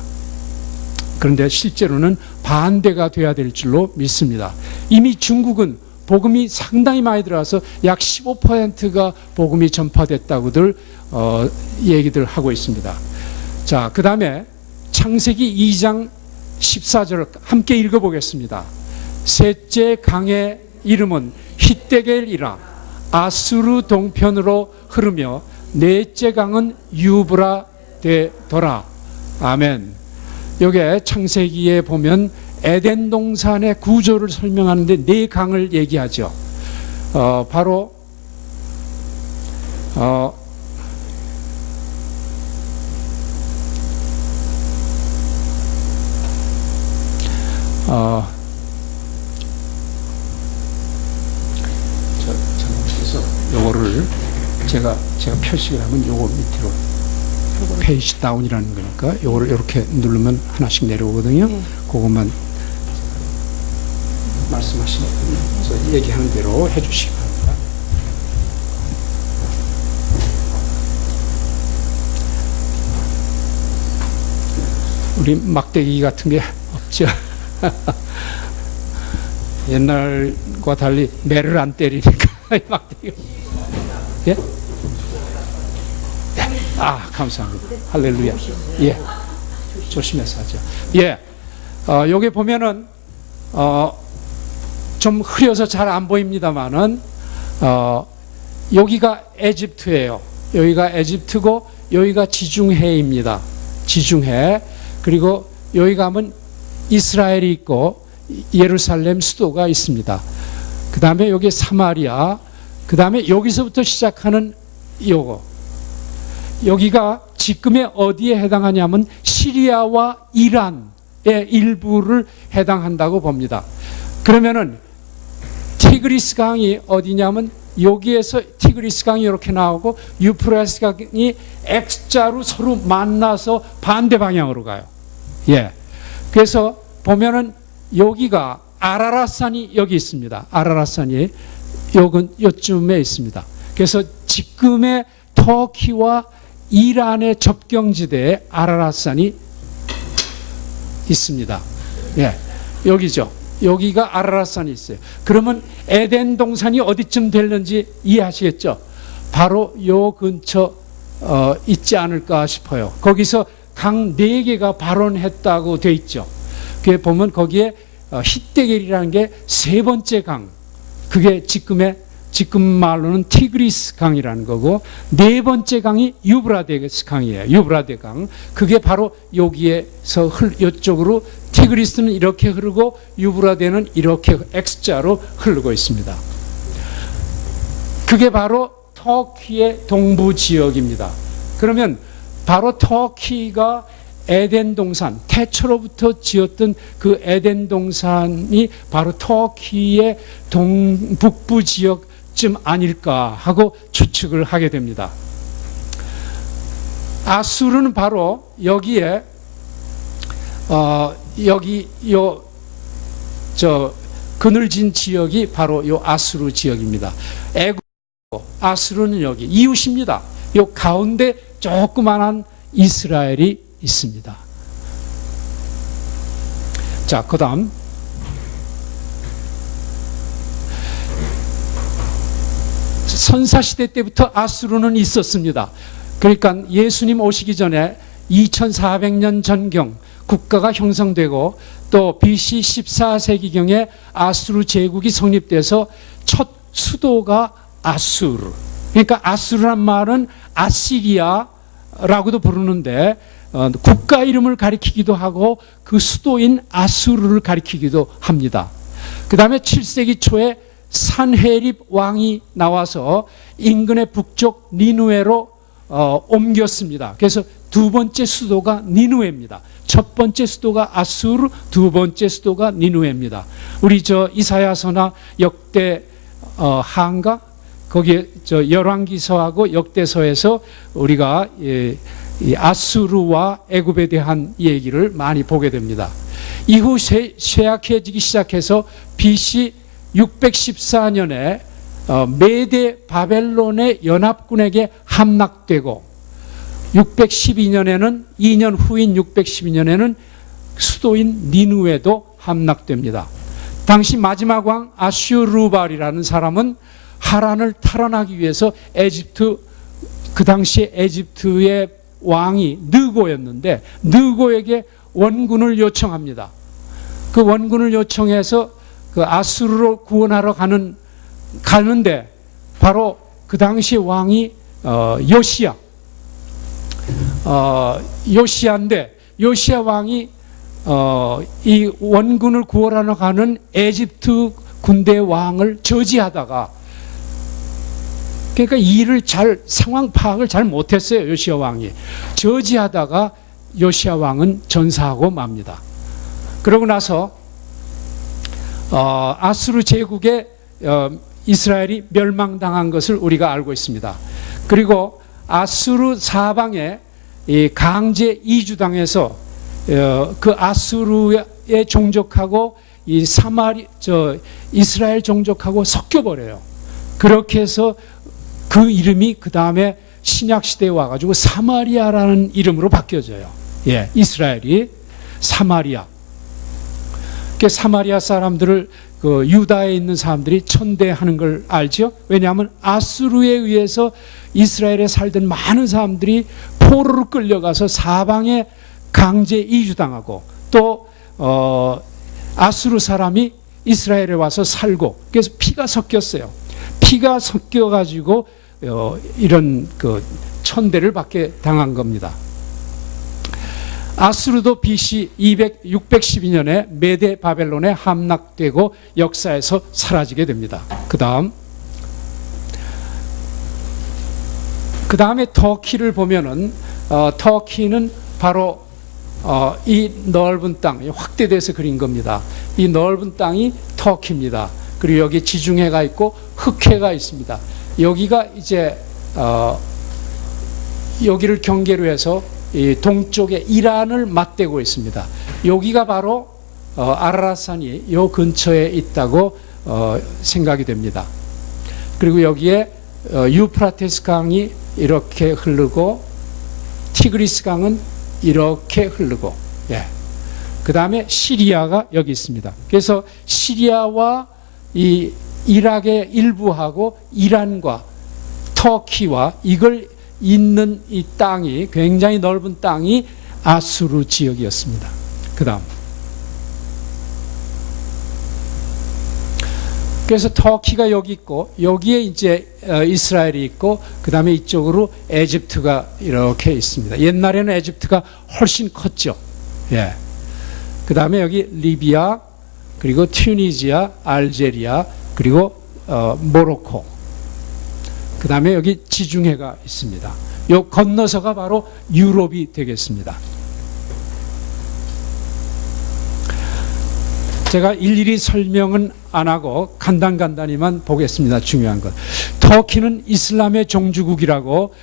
그런데 실제로는 반대가 돼야 될 줄로 믿습니다. 이미 중국은 복음이 상당히 많이 들어와서 약 15%가 복음이 전파됐다고들 얘기들 하고 있습니다. 자, 그 다음에 창세기 2장 14절 함께 읽어보겠습니다. 셋째 강의 이름은 히데겔이라 아수르 동편으로 흐르며 넷째 강은 유브라데더라. 아멘. 여기에 창세기에 보면 에덴 동산의 구조를 설명하는데 네 강을 얘기하죠. 바로 그래서 요거를 제가 표식을 하면 요거 밑으로 페이지 다운이라는 거니까 요거를 이렇게 누르면 하나씩 내려오거든요. 그것만 말씀하시는 얘기하는 대로 해주시기 바랍니다. 우리 막대기 같은 게 없죠. 옛날과 달리 매를 안 때리니까 막대기. 예? 아, 감사합니다. 할렐루야. 예. 조심해서 하죠. 예. 여기 보면은 좀 흐려서 잘 안 보입니다만은 여기가 에집트예요. 여기가 에집트고 여기가 지중해입니다. 지중해. 그리고 여기 가면 이스라엘이 있고 예루살렘 수도가 있습니다. 그 다음에 여기 사마리아. 그 다음에 여기서부터 시작하는 요거. 여기가 지금의 어디에 해당하냐면 시리아와 이란의 일부를 해당한다고 봅니다. 그러면은 티그리스 강이 어디냐면 여기에서 티그리스 강이 이렇게 나오고 유프라tes 강이 X자로 서로 만나서 반대 방향으로 가요. 예. 그래서 보면은 여기가 아라랏산이 여기 있습니다. 아라랏산이 요쯤에 있습니다. 그래서 지금의 터키와 이란의 접경지대에 아라랏산이 있습니다. 예. 여기죠. 여기가 아라랏산이 있어요. 그러면 에덴 동산이 어디쯤 되는지 이해하시겠죠? 바로 요 근처 있지 않을까 싶어요. 거기서 강 4개가 발원했다고 돼 있죠. 그게 보면 거기에 히데겔이라는 게 세 번째 강, 그게 지금 말로는 티그리스 강이라는 거고, 네 번째 강이 유브라데스 강이에요. 유브라데 강. 그게 바로 여기에서 이쪽으로 티그리스는 이렇게 흐르고 유브라데는 이렇게 X자로 흐르고 있습니다. 그게 바로 터키의 동부 지역입니다. 그러면 바로 터키가 에덴 동산, 태초로부터 지었던 그 에덴 동산이 바로 터키의 동북부 지역쯤 아닐까 하고 추측을 하게 됩니다. 아수르는 바로 여기에 여기 그늘진 지역이 바로 요 아수르 지역입니다. 애굽, 아수르는 여기 이웃입니다. 요 가운데 조그만한 이스라엘이 있습니다. 자, 그 다음 선사시대 때부터 아수르는 있었습니다. 그러니까 예수님 오시기 전에 2400년 전경 국가가 형성되고 또 BC 14세기경에 아수르 제국이 성립돼서 첫 수도가 아수르. 그러니까 아수르란 말은 아시리아라고도 부르는데 국가 이름을 가리키기도 하고 그 수도인 아수르를 가리키기도 합니다. 그 다음에 7세기 초에 산헤립 왕이 나와서 인근의 북쪽 니누에로 옮겼습니다. 그래서 두 번째 수도가 니누에입니다. 첫 번째 수도가 아수르, 두 번째 수도가 니누에입니다. 우리 이사야서나 역대 하인가 거기에 열왕기서하고 역대서에서 우리가 이 아수르와 애굽에 대한 얘기를 많이 보게 됩니다. 이후 쇠약해지기 시작해서 BC 614년에 메대 바벨론의 연합군에게 함락되고 612년에는 2년 후인 612년에는 수도인 니누에도 함락됩니다. 당시 마지막 왕 아슈르발이라는 사람은 하란을 탈환하기 위해서 그 당시 에집트의 왕이 느고였는데 느고에게 원군을 요청합니다. 그 원군을 요청해서 그 아수르로 구원하러 가는데 바로 그 당시 왕이 요시야인데 요시야 왕이 이 원군을 구원하러 가는 에집트 군대 왕을 저지하다가 그러니까 상황 파악을 잘 못했어요. 요시야 왕이 저지하다가 요시야 왕은 전사하고 맙니다. 그러고 나서 아수르 제국에 이스라엘이 멸망당한 것을 우리가 알고 있습니다. 그리고 아수르 사방에 강제 이주당해서 그 아수르의 종족하고 이스라엘 종족하고 섞여버려요. 그렇게 해서 그 이름이 그 다음에 신약 시대에 와가지고 사마리아라는 이름으로 바뀌어져요. 예, 이스라엘이 사마리아. 그 사마리아 사람들을 그 유다에 있는 사람들이 천대하는 걸 알죠? 왜냐하면 아수르에 의해서 이스라엘에 살던 많은 사람들이 포로로 끌려가서 사방에 강제 이주당하고 또 아수르 사람이 이스라엘에 와서 살고 그래서 피가 섞였어요. 피가 섞여가지고 이런 그 천대를 받게 당한 겁니다. 아수르도 BC 612년에 메대 바벨론에 함락되고 역사에서 사라지게 됩니다. 그 다음에 터키를 보면은 터키는 바로 이 넓은 땅, 확대돼서 그린 겁니다. 이 넓은 땅이 터키입니다. 그리고 여기 지중해가 있고 흑해가 있습니다. 여기가 이제 여기를 경계로 해서 이 동쪽에 이란을 맞대고 있습니다. 여기가 바로 아라라산이 요 근처에 있다고 생각이 됩니다. 그리고 여기에 유프라테스 강이 이렇게 흐르고 티그리스 강은 이렇게 흐르고, 예. 그 다음에 시리아가 여기 있습니다. 그래서 시리아와 이 이락의 일부하고 이란과 터키와 이걸 잇는 이 땅이 굉장히 넓은 땅이 아수르 지역이었습니다. 그 다음. 그래서 터키가 여기 있고 여기에 이제 이스라엘이 있고 그 다음에 이쪽으로 에집트가 이렇게 있습니다. 옛날에는 에집트가 훨씬 컸죠. 예. 그 다음에 여기 리비아 그리고 튀니지아, 알제리아 그리고 모로코 그 다음에 여기 지중해가 있습니다. 요 건너서가 바로 유럽이 되겠습니다. 제가 일일이 설명은 안 하고 간단히만 보겠습니다. 중요한 것. 터키는 이슬람의 종주국이라고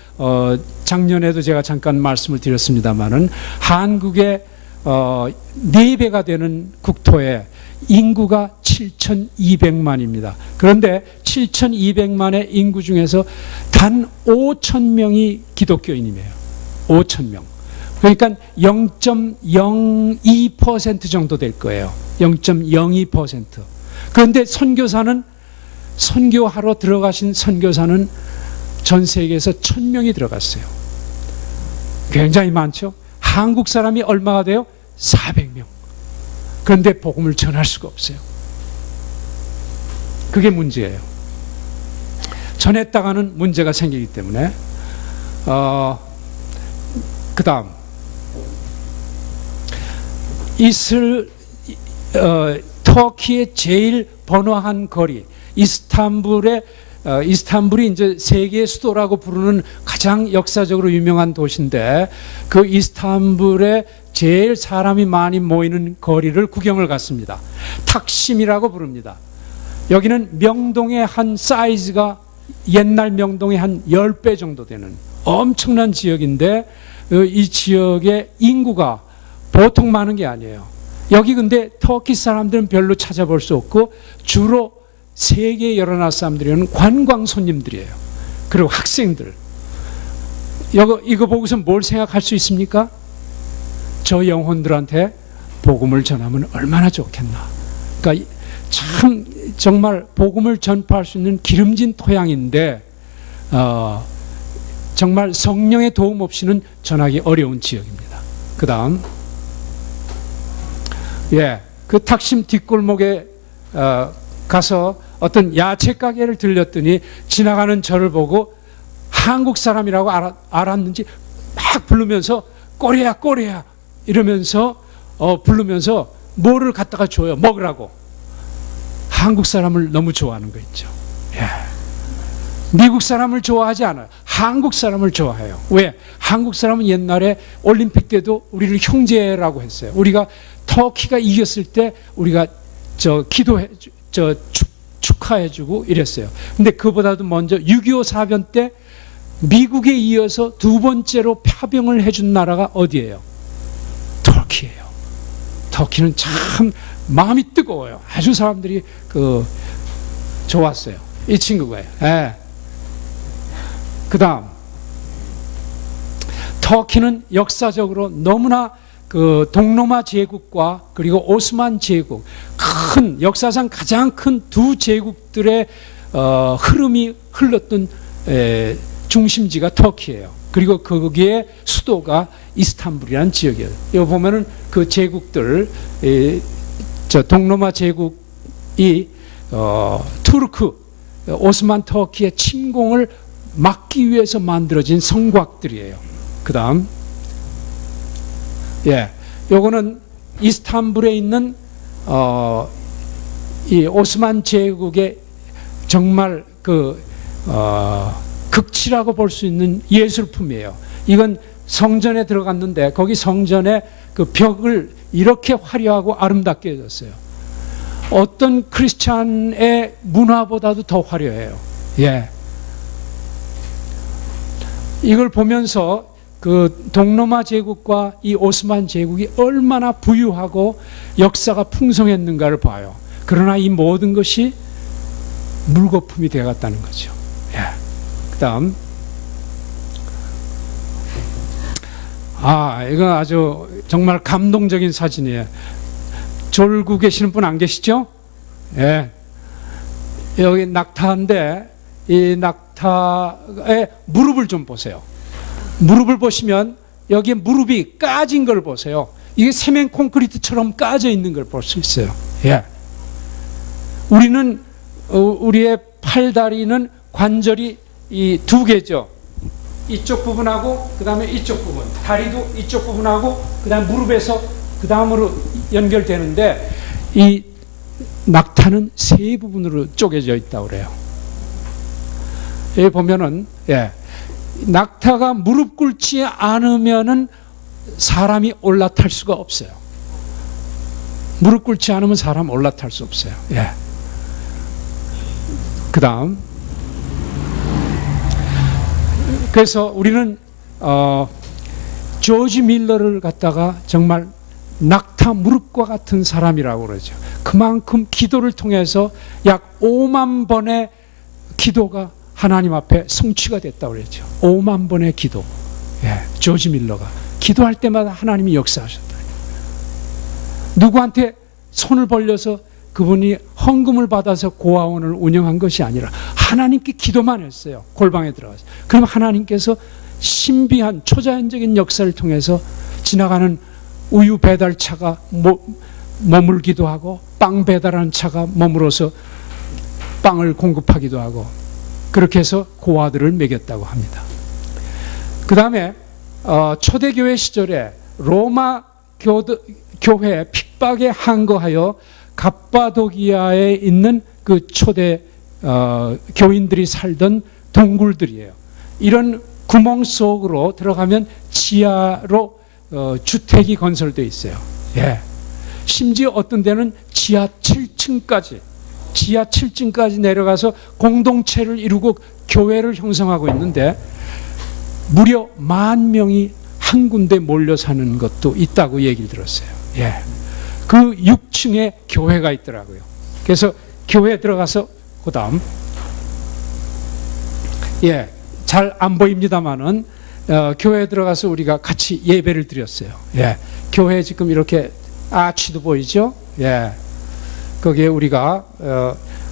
작년에도 제가 잠깐 말씀을 드렸습니다마는 한국의 4배가 되는 국토에 인구가 7,200만입니다. 그런데 7,200만의 인구 중에서 단 5,000명이 기독교인이에요. 5,000명. 그러니까 0.02% 정도 될 거예요. 0.02%. 그런데 선교하러 들어가신 선교사는 전 세계에서 1,000명이 들어갔어요. 굉장히 많죠? 한국 사람이 얼마가 돼요? 400명. 그런데 복음을 전할 수가 없어요. 그게 문제예요. 전했다가는 문제가 생기기 때문에. 그 다음. 터키의 제일 번화한 거리, 이스탄불이 이제 세계의 수도라고 부르는 가장 역사적으로 유명한 도시인데, 그 이스탄불에 제일 사람이 많이 모이는 거리를 구경을 갔습니다. 탁심이라고 부릅니다. 여기는 명동의 한 사이즈가 옛날 명동의 한 10배 정도 되는 엄청난 지역인데, 이 지역의 인구가 보통 많은 게 아니에요. 여기 근데 터키 사람들은 별로 찾아볼 수 없고 주로 세계 여러 나라 사람들이는 관광 손님들이에요. 그리고 학생들. 이거 보고서 뭘 생각할 수 있습니까? 저 영혼들한테 복음을 전하면 얼마나 좋겠나. 그러니까 참 정말 복음을 전파할 수 있는 기름진 토양인데 정말 성령의 도움 없이는 전하기 어려운 지역입니다. 그 다음, 그 탁심 뒷골목에 가서 어떤 야채 가게를 들렸더니 지나가는 저를 보고 한국 사람이라고 알았는지 막 부르면서 꼬리야 꼬리야 이러면서 부르면서 뭐를 갖다가 줘요. 먹으라고. 한국 사람을 너무 좋아하는 거 있죠. 미국 사람을 좋아하지 않아요. 한국 사람을 좋아해요. 왜? 한국 사람은 옛날에 올림픽 때도 우리를 형제라고 했어요. 우리가 터키가 이겼을 때 우리가 축하해주고 이랬어요. 근데 그보다도 먼저 6.25 사변 때 미국에 이어서 두 번째로 파병을 해준 나라가 어디예요? 터키예요. 터키는 참 마음이 뜨거워요. 아주 사람들이 좋았어요. 이 친구가요. 그 다음, 터키는 역사적으로 너무나 동로마 제국과 그리고 오스만 제국, 역사상 가장 큰 두 제국들의 흐름이 흘렀던 중심지가 터키예요. 그리고 거기에 수도가 이스탄불이라는 지역이에요. 여기 보면은 그 제국들, 동로마 제국이 투르크, 오스만 터키의 침공을 막기 위해서 만들어진 성곽들이에요. 그 다음, 요거는 이스탄불에 있는 이 오스만 제국의 정말 극치라고 볼 수 있는 예술품이에요. 이건 성전에 들어갔는데 거기 성전에 그 벽을 이렇게 화려하고 아름답게 해줬어요. 어떤 크리스찬의 문화보다도 더 화려해요. 이걸 보면서 그 동로마 제국과 이 오스만 제국이 얼마나 부유하고 역사가 풍성했는가를 봐요. 그러나 이 모든 것이 물거품이 되어갔다는 거죠. 그 다음, 이거 아주 정말 감동적인 사진이에요. 졸고 계시는 분 안 계시죠? 여기 낙타인데 이 낙타의 무릎을 좀 보세요. 무릎을 보시면 여기에 무릎이 까진 걸 보세요. 이게 세면 콘크리트처럼 까져 있는 걸 볼 수 있어요. 우리의 팔다리는 관절이 이 두 개죠. 이쪽 부분하고 그 다음에 이쪽 부분, 다리도 이쪽 부분하고 그 다음 무릎에서 그 다음으로 연결되는데 이 낙타는 세 부분으로 쪼개져 있다고 그래요. 여기 보면은 낙타가 무릎 꿇지 않으면은 사람이 올라탈 수가 없어요. 무릎 꿇지 않으면 사람 올라탈 수 없어요. 그 다음, 그래서 우리는 조지 밀러를 갖다가 정말 낙타 무릎과 같은 사람이라고 그러죠. 그만큼 기도를 통해서 약 5만 번의 기도가 하나님 앞에 성취가 됐다고 그랬죠. 5만 번의 기도. 조지 밀러가 기도할 때마다 하나님이 역사하셨다. 누구한테 손을 벌려서 그분이 헌금을 받아서 고아원을 운영한 것이 아니라 하나님께 기도만 했어요. 골방에 들어가서. 그럼 하나님께서 신비한 초자연적인 역사를 통해서 지나가는 우유 배달차가 머물기도 하고 빵 배달하는 차가 머물어서 빵을 공급하기도 하고 그렇게 해서 고아들을 먹였다고 합니다. 그 다음에 초대교회 시절에 로마 교회 핍박에 항거하여 갑바도기아에 있는 그 초대 교인들이 살던 동굴들이에요. 이런 구멍 속으로 들어가면 지하로 주택이 건설되어 있어요. 예. 심지어 어떤 데는 지하 7층까지 내려가서 공동체를 이루고 교회를 형성하고 있는데 무려 10,000명이 한 군데 몰려 사는 것도 있다고 얘기를 들었어요. 예. 그 6층에 교회가 있더라고요. 그래서 교회에 들어가서 그다음 예, 잘 안 보입니다만은 교회에 들어가서 우리가 같이 예배를 드렸어요. 예. 교회 지금 이렇게 아치도 보이죠? 예. 거기에 우리가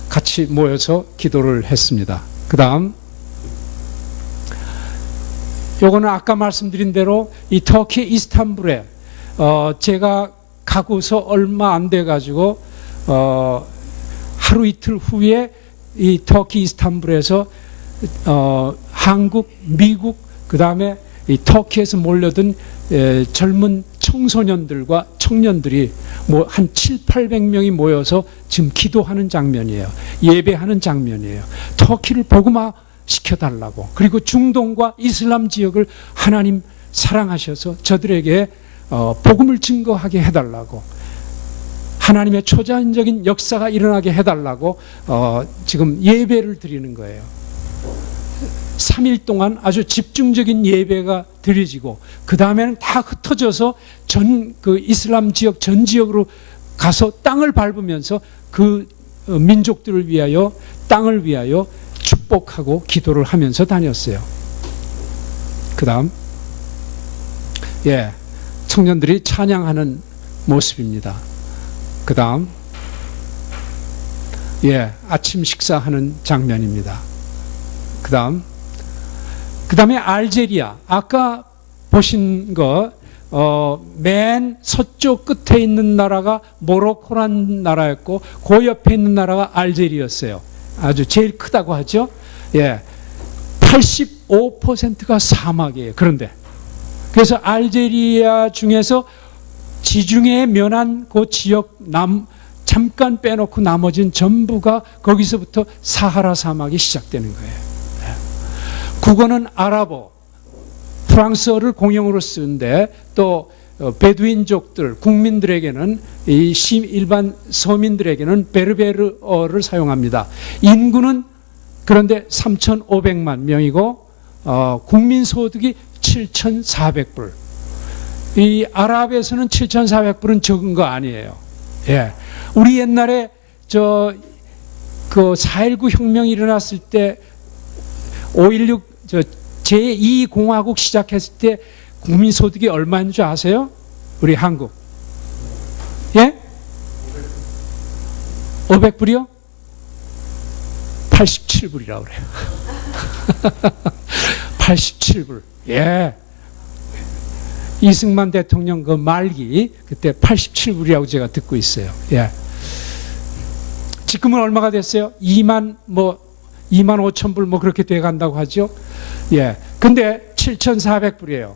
같이 모여서 기도를 했습니다. 그다음 요거는 아까 말씀드린 대로 이 터키 이스탄불에 제가 가고서 얼마 안 돼 가지고 하루 이틀 후에 이 터키 이스탄불에서 한국, 미국, 그 다음에 이 터키에서 몰려든 젊은 청소년들과 청년들이 뭐 한 700~800명이 모여서 지금 기도하는 장면이에요. 예배하는 장면이에요. 터키를 복음화 시켜달라고. 그리고 중동과 이슬람 지역을 하나님 사랑하셔서 저들에게 복음을 증거하게 해달라고. 하나님의 초자연적인 역사가 일어나게 해달라고 지금 예배를 드리는 거예요. 3일 동안 아주 집중적인 예배가 드려지고 그 다음에는 다 흩어져서 그 이슬람 지역 전 지역으로 가서 땅을 밟으면서 그 민족들을 위하여 땅을 위하여 축복하고 기도를 하면서 다녔어요. 그 다음 예, 청년들이 찬양하는 모습입니다. 그 다음 예, 아침 식사하는 장면입니다. 그 다음에 알제리아 아까 보신 거 맨 서쪽 끝에 있는 나라가 모로코란 나라였고 그 옆에 있는 나라가 알제리였어요. 아주 제일 크다고 하죠. 예, 85%가 사막이에요. 그런데 그래서 알제리아 중에서 지중해에 면한 그 지역 잠깐 빼놓고 나머지는 전부가 거기서부터 사하라 사막이 시작되는 거예요. 국어는 아랍어, 프랑스어를 공용어로 쓰는데 또 베두인족들, 국민들에게는 일반 서민들에게는 베르베르어를 사용합니다. 인구는 그런데 3,500만 명이고 국민소득이 7,400불. 이 아랍에서는 7,400불은 적은 거 아니에요. 예. 우리 옛날에 그 4.19 혁명이 일어났을 때 5.16 제2공화국 시작했을 때 국민소득이 얼마인 줄 아세요? 우리 한국. 예? 500불이요? 87불이라고 그래요. 87불. 예. 이승만 대통령 그 말기 그때 87불이라고 제가 듣고 있어요. 예. 지금은 얼마가 됐어요? 2만 5천 불 뭐 그렇게 돼 간다고 하죠. 예. 근데 7,400불이에요.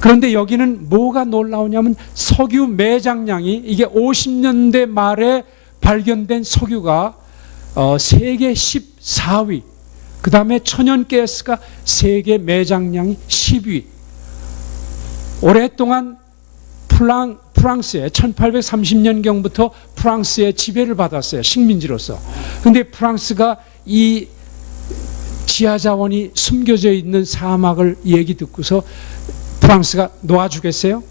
그런데 여기는 뭐가 놀라우냐면 석유 매장량이 이게 50년대 말에 발견된 석유가 세계 14위. 그 다음에 천연가스가 세계 매장량이 10위. 오랫동안 프랑스에 1830년경부터 프랑스의 지배를 받았어요. 식민지로서. 근데 프랑스가 이 지하자원이 숨겨져 있는 사막을 얘기 듣고서 프랑스가 놓아주겠어요?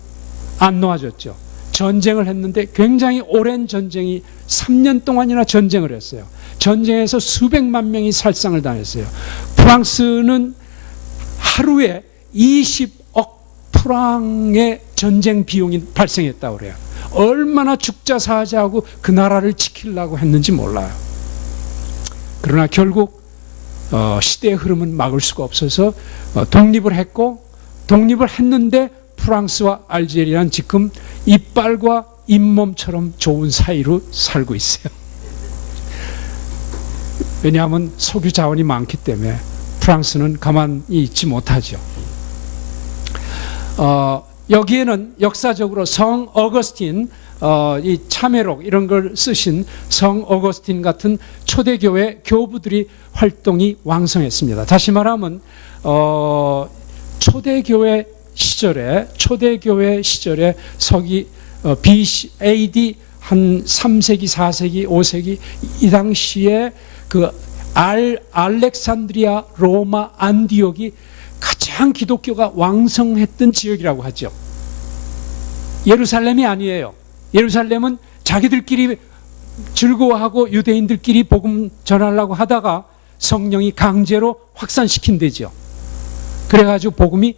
안 놓아줬죠. 전쟁을 했는데 굉장히 오랜 전쟁이 3년 동안이나 전쟁을 했어요. 전쟁에서 수백만 명이 살상을 당했어요. 프랑스는 하루에 20억 프랑의 전쟁 비용이 발생했다고 그래요. 얼마나 죽자 사자하고 그 나라를 지키려고 했는지 몰라요. 그러나 결국 시대의 흐름은 막을 수가 없어서 독립을 했고, 독립을 했는데 프랑스와 알제리아는 지금 이빨과 잇몸처럼 좋은 사이로 살고 있어요. 왜냐하면 석유 자원이 많기 때문에 프랑스는 가만히 있지 못하죠. 여기에는 역사적으로 성 어거스틴 이 참회록 이런 걸 쓰신 성 어거스틴 같은 초대교회 교부들이 활동이 왕성했습니다. 다시 말하면 초대교회 시절에 서기 BC, AD 한 3세기, 4세기, 5세기 이 당시에 그 알렉산드리아, 로마, 안디옥이 가장 기독교가 왕성했던 지역이라고 하죠. 예루살렘이 아니에요. 예루살렘은 자기들끼리 즐거워하고 유대인들끼리 복음 전하려고 하다가 성령이 강제로 확산시킨 데죠. 그래가지고 복음이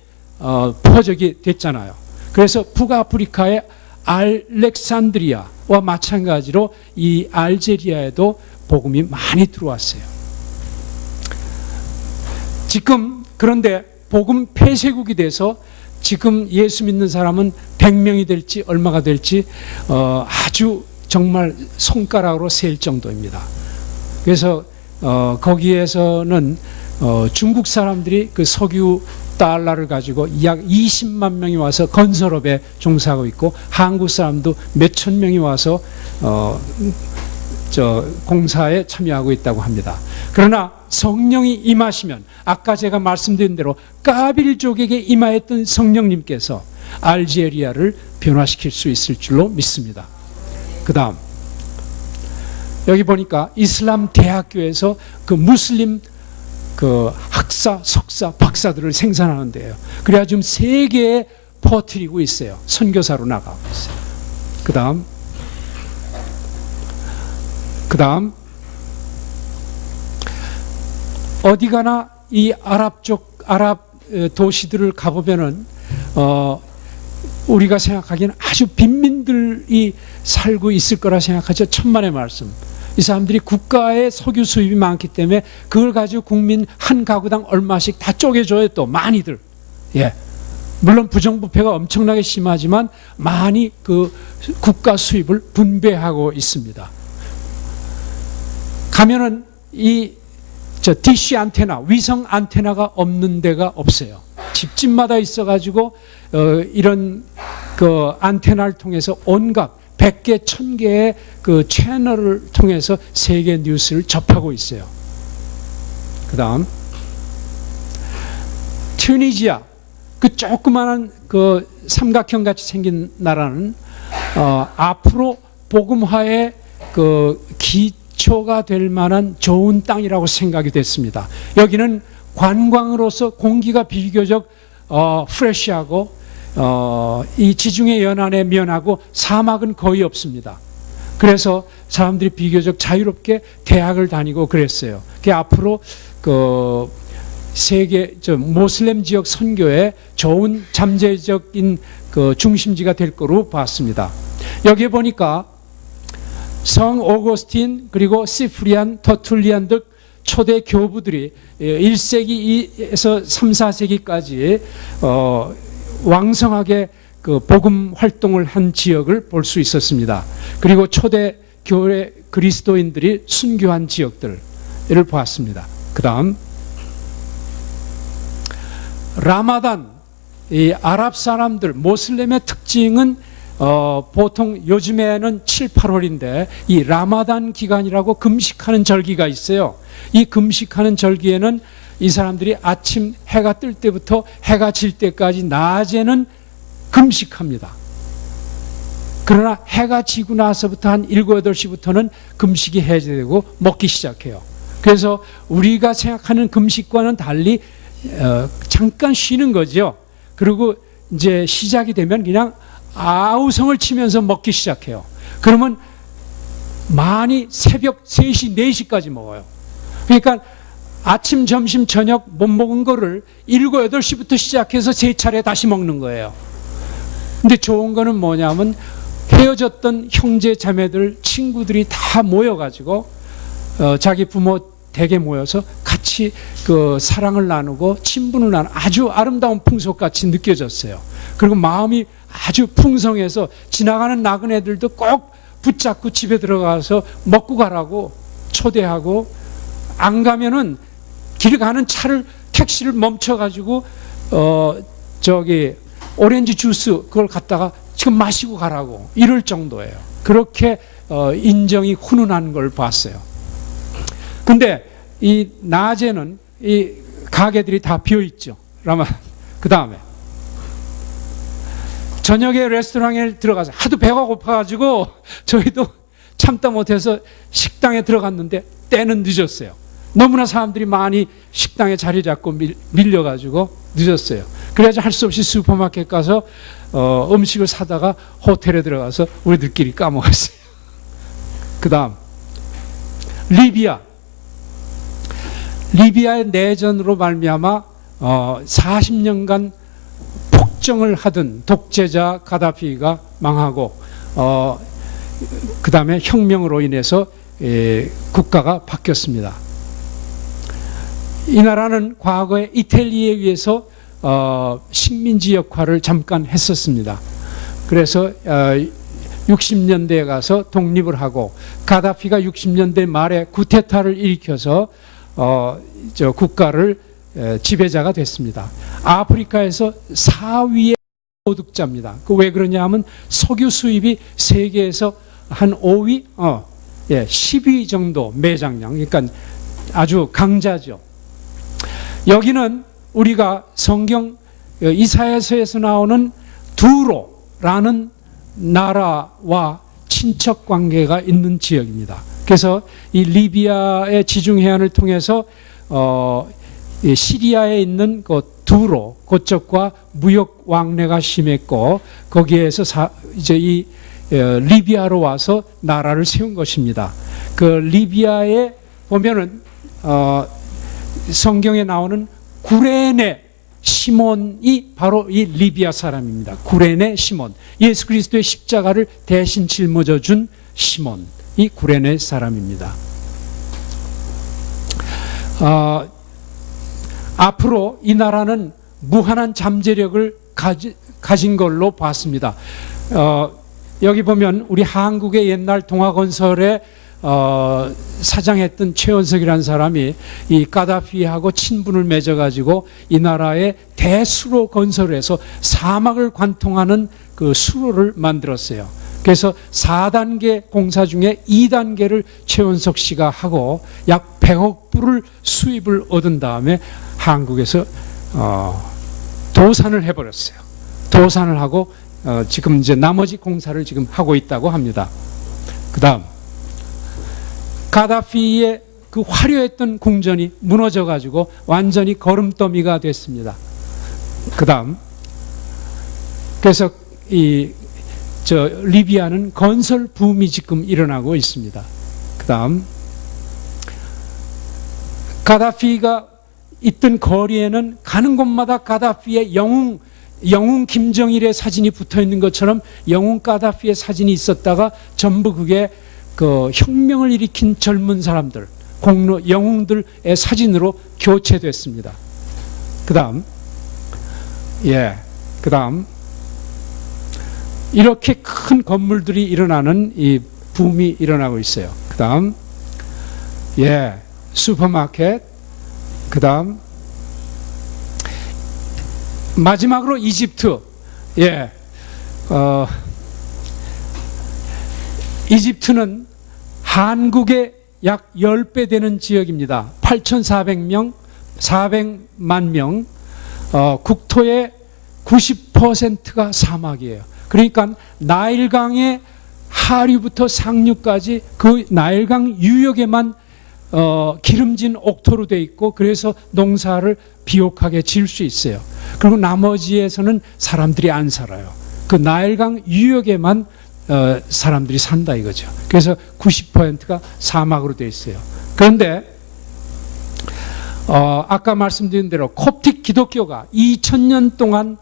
퍼져게 됐잖아요. 그래서 북아프리카의 알렉산드리아와 마찬가지로 이 알제리아에도 복음이 많이 들어왔어요. 지금 그런데 복음 폐쇄국이 돼서 지금 예수 믿는 사람은 100명이 될지 얼마가 될지 아주 정말 손가락으로 셀 정도입니다. 그래서 거기에서는 중국 사람들이 그 석유 달러를 가지고 약 20만 명이 와서 건설업에 종사하고 있고 한국 사람도 몇천 명이 와서 공사에 참여하고 있다고 합니다. 그러나 성령이 임하시면 아까 제가 말씀드린 대로 까빌족에게 임하였던 성령님께서 알제리아를 변화시킬 수 있을 줄로 믿습니다. 그 다음 여기 보니까 이슬람 대학교에서 그 무슬림 그 학사, 석사, 박사들을 생산하는데요. 그래야 지금 세계에 퍼뜨리고 있어요. 선교사로 나가고 있어요. 그 다음 어디 가나 이 아랍 도시들을 가보면은 우리가 생각하기에는 아주 빈민들이 살고 있을 거라 생각하죠. 천만의 말씀. 이 사람들이 국가의 석유 수입이 많기 때문에 그걸 가지고 국민 한 가구당 얼마씩 다 쪼개줘요. 또 많이들. 예. 물론 부정부패가 엄청나게 심하지만 많이 그 국가 수입을 분배하고 있습니다. 가면은 이 디시 안테나, 위성 안테나가 없는 데가 없어요. 집집마다 있어가지고 이런 그 안테나를 통해서 온갖 100개, 1000개의 그 채널을 통해서 세계 뉴스를 접하고 있어요. 그 다음 튀니지아, 그 조그마한 그 삼각형 같이 생긴 나라는 앞으로 복음화의 그 기초가 될 만한 좋은 땅이라고 생각이 됐습니다. 여기는 관광으로서 공기가 비교적 프레시하고 이 지중해 연안에 면하고 사막은 거의 없습니다. 그래서 사람들이 비교적 자유롭게 대학을 다니고 그랬어요. 그게 앞으로 그 세계 모슬렘 지역 선교에 좋은 잠재적인 그 중심지가 될 거로 봤습니다. 여기에 보니까 성 오거스틴 그리고 시프리안, 터툴리안 등 초대 교부들이 1세기에서 3, 4세기까지 왕성하게 그 복음 활동을 한 지역을 볼 수 있었습니다. 그리고 초대 교회 그리스도인들이 순교한 지역들을 보았습니다. 그 다음 라마단, 이 아랍 사람들 모슬렘의 특징은 보통 요즘에는 7, 8월인데 이 라마단 기간이라고 금식하는 절기가 있어요. 이 금식하는 절기에는 이 사람들이 아침 해가 뜰 때부터 해가 질 때까지 낮에는 금식합니다. 그러나 해가 지고 나서부터 한 7, 8시부터는 금식이 해제되고 먹기 시작해요. 그래서 우리가 생각하는 금식과는 달리 잠깐 쉬는 거죠. 그리고 이제 시작이 되면 그냥 아우성을 치면서 먹기 시작해요. 그러면 많이 새벽 3시, 4시까지 먹어요. 그러니까 아침, 점심, 저녁 못 먹은 거를 7, 8시부터 시작해서 3차례 다시 먹는 거예요. 근데 좋은 거는 뭐냐면 헤어졌던 형제, 자매들, 친구들이 다 모여가지고 자기 부모 댁에 모여서 같이 그 사랑을 나누고 친분을 나누고 아주 아름다운 풍속같이 느껴졌어요. 그리고 마음이 아주 풍성해서 지나가는 나그네들도 꼭 붙잡고 집에 들어가서 먹고 가라고 초대하고, 안 가면은 길 가는 차를 택시를 멈춰가지고 오렌지 주스 그걸 갖다가 지금 마시고 가라고 이럴 정도예요. 그렇게 인정이 훈훈한 걸 봤어요. 근데 이 낮에는 이 가게들이 다 비어 있죠. 그러면 그 다음에 저녁에 레스토랑에 들어가서 하도 배가 고파가지고 저희도 참다 못해서 식당에 들어갔는데 때는 늦었어요. 너무나 사람들이 많이 식당에 자리 잡고 밀려가지고 늦었어요. 그래서 할 수 없이 슈퍼마켓 가서 음식을 사다가 호텔에 들어가서 우리들끼리 까먹었어요. 그 다음 리비아의 내전으로 말미암아 40년간 폭정을 하던 독재자 가다피가 망하고 그 다음에 혁명으로 인해서 국가가 바뀌었습니다. 이 나라는 과거에 이탈리아에 의해서 식민지 역할을 잠깐 했었습니다. 그래서 60년대에 가서 독립을 하고 가다피가 60년대 말에 쿠데타를 일으켜서 국가를 지배자가 됐습니다. 아프리카에서 4위의 소득자입니다. 왜 그러냐 하면 석유 수입이 세계에서 한 5위, 10위 정도 매장량, 그러니까 아주 강자죠. 여기는 우리가 성경 이사야서에서 나오는 두로라는 나라와 친척 관계가 있는 지역입니다. 그래서 이 리비아의 지중해안을 통해서 시리아에 있는 그 두로 그쪽과 무역 왕래가 심했고 거기에서 이제 이 리비아로 와서 나라를 세운 것입니다. 그 리비아에 보면은 성경에 나오는 구레네 시몬이 바로 이 리비아 사람입니다. 구레네 시몬, 예수 그리스도의 십자가를 대신 짊어져 준 시몬이 구레네 사람입니다. 앞으로 이 나라는 무한한 잠재력을 가진 걸로 봤습니다. 여기 보면 우리 한국의 옛날 동아건설에 사장했던 최원석이라는 사람이 이 가다피하고 친분을 맺어가지고 이 나라의 대수로 건설을 해서 사막을 관통하는 그 수로를 만들었어요. 그래서 4단계 공사 중에 2단계를 최원석 씨가 하고 약 100억 불을 수입을 얻은 다음에 한국에서 도산을 해버렸어요. 도산을 하고 지금 이제 나머지 공사를 지금 하고 있다고 합니다. 그 다음 가다피의 그 화려했던 궁전이 무너져 가지고 완전히 거름더미가 됐습니다. 그 다음 그래서 리비아는 건설 붐이 지금 일어나고 있습니다. 그 다음 가다피가 있던 거리에는 가는 곳마다 가다피의 영웅 김정일의 사진이 붙어 있는 것처럼 영웅 가다피의 사진이 있었다가 전부 그게 그 혁명을 일으킨 젊은 사람들, 영웅들의 사진으로 교체됐습니다. 그 다음 이렇게 큰 건물들이 일어나는 이 붐이 일어나고 있어요. 그 다음 슈퍼마켓, 그 다음 마지막으로 이집트. 이집트는 한국의 약 10배 되는 지역입니다. 8,400명, 400만 명, 국토의 90%가 사막이에요. 그러니까 나일강의 하류부터 상류까지 그 나일강 유역에만 기름진 옥토로 되어 있고 그래서 농사를 비옥하게 지을 수 있어요. 그리고 나머지에서는 사람들이 안 살아요. 그 나일강 유역에만 사람들이 산다 이거죠. 그래서 90%가 사막으로 되어 있어요. 그런데 아까 말씀드린 대로 콥틱 기독교가 2000년 동안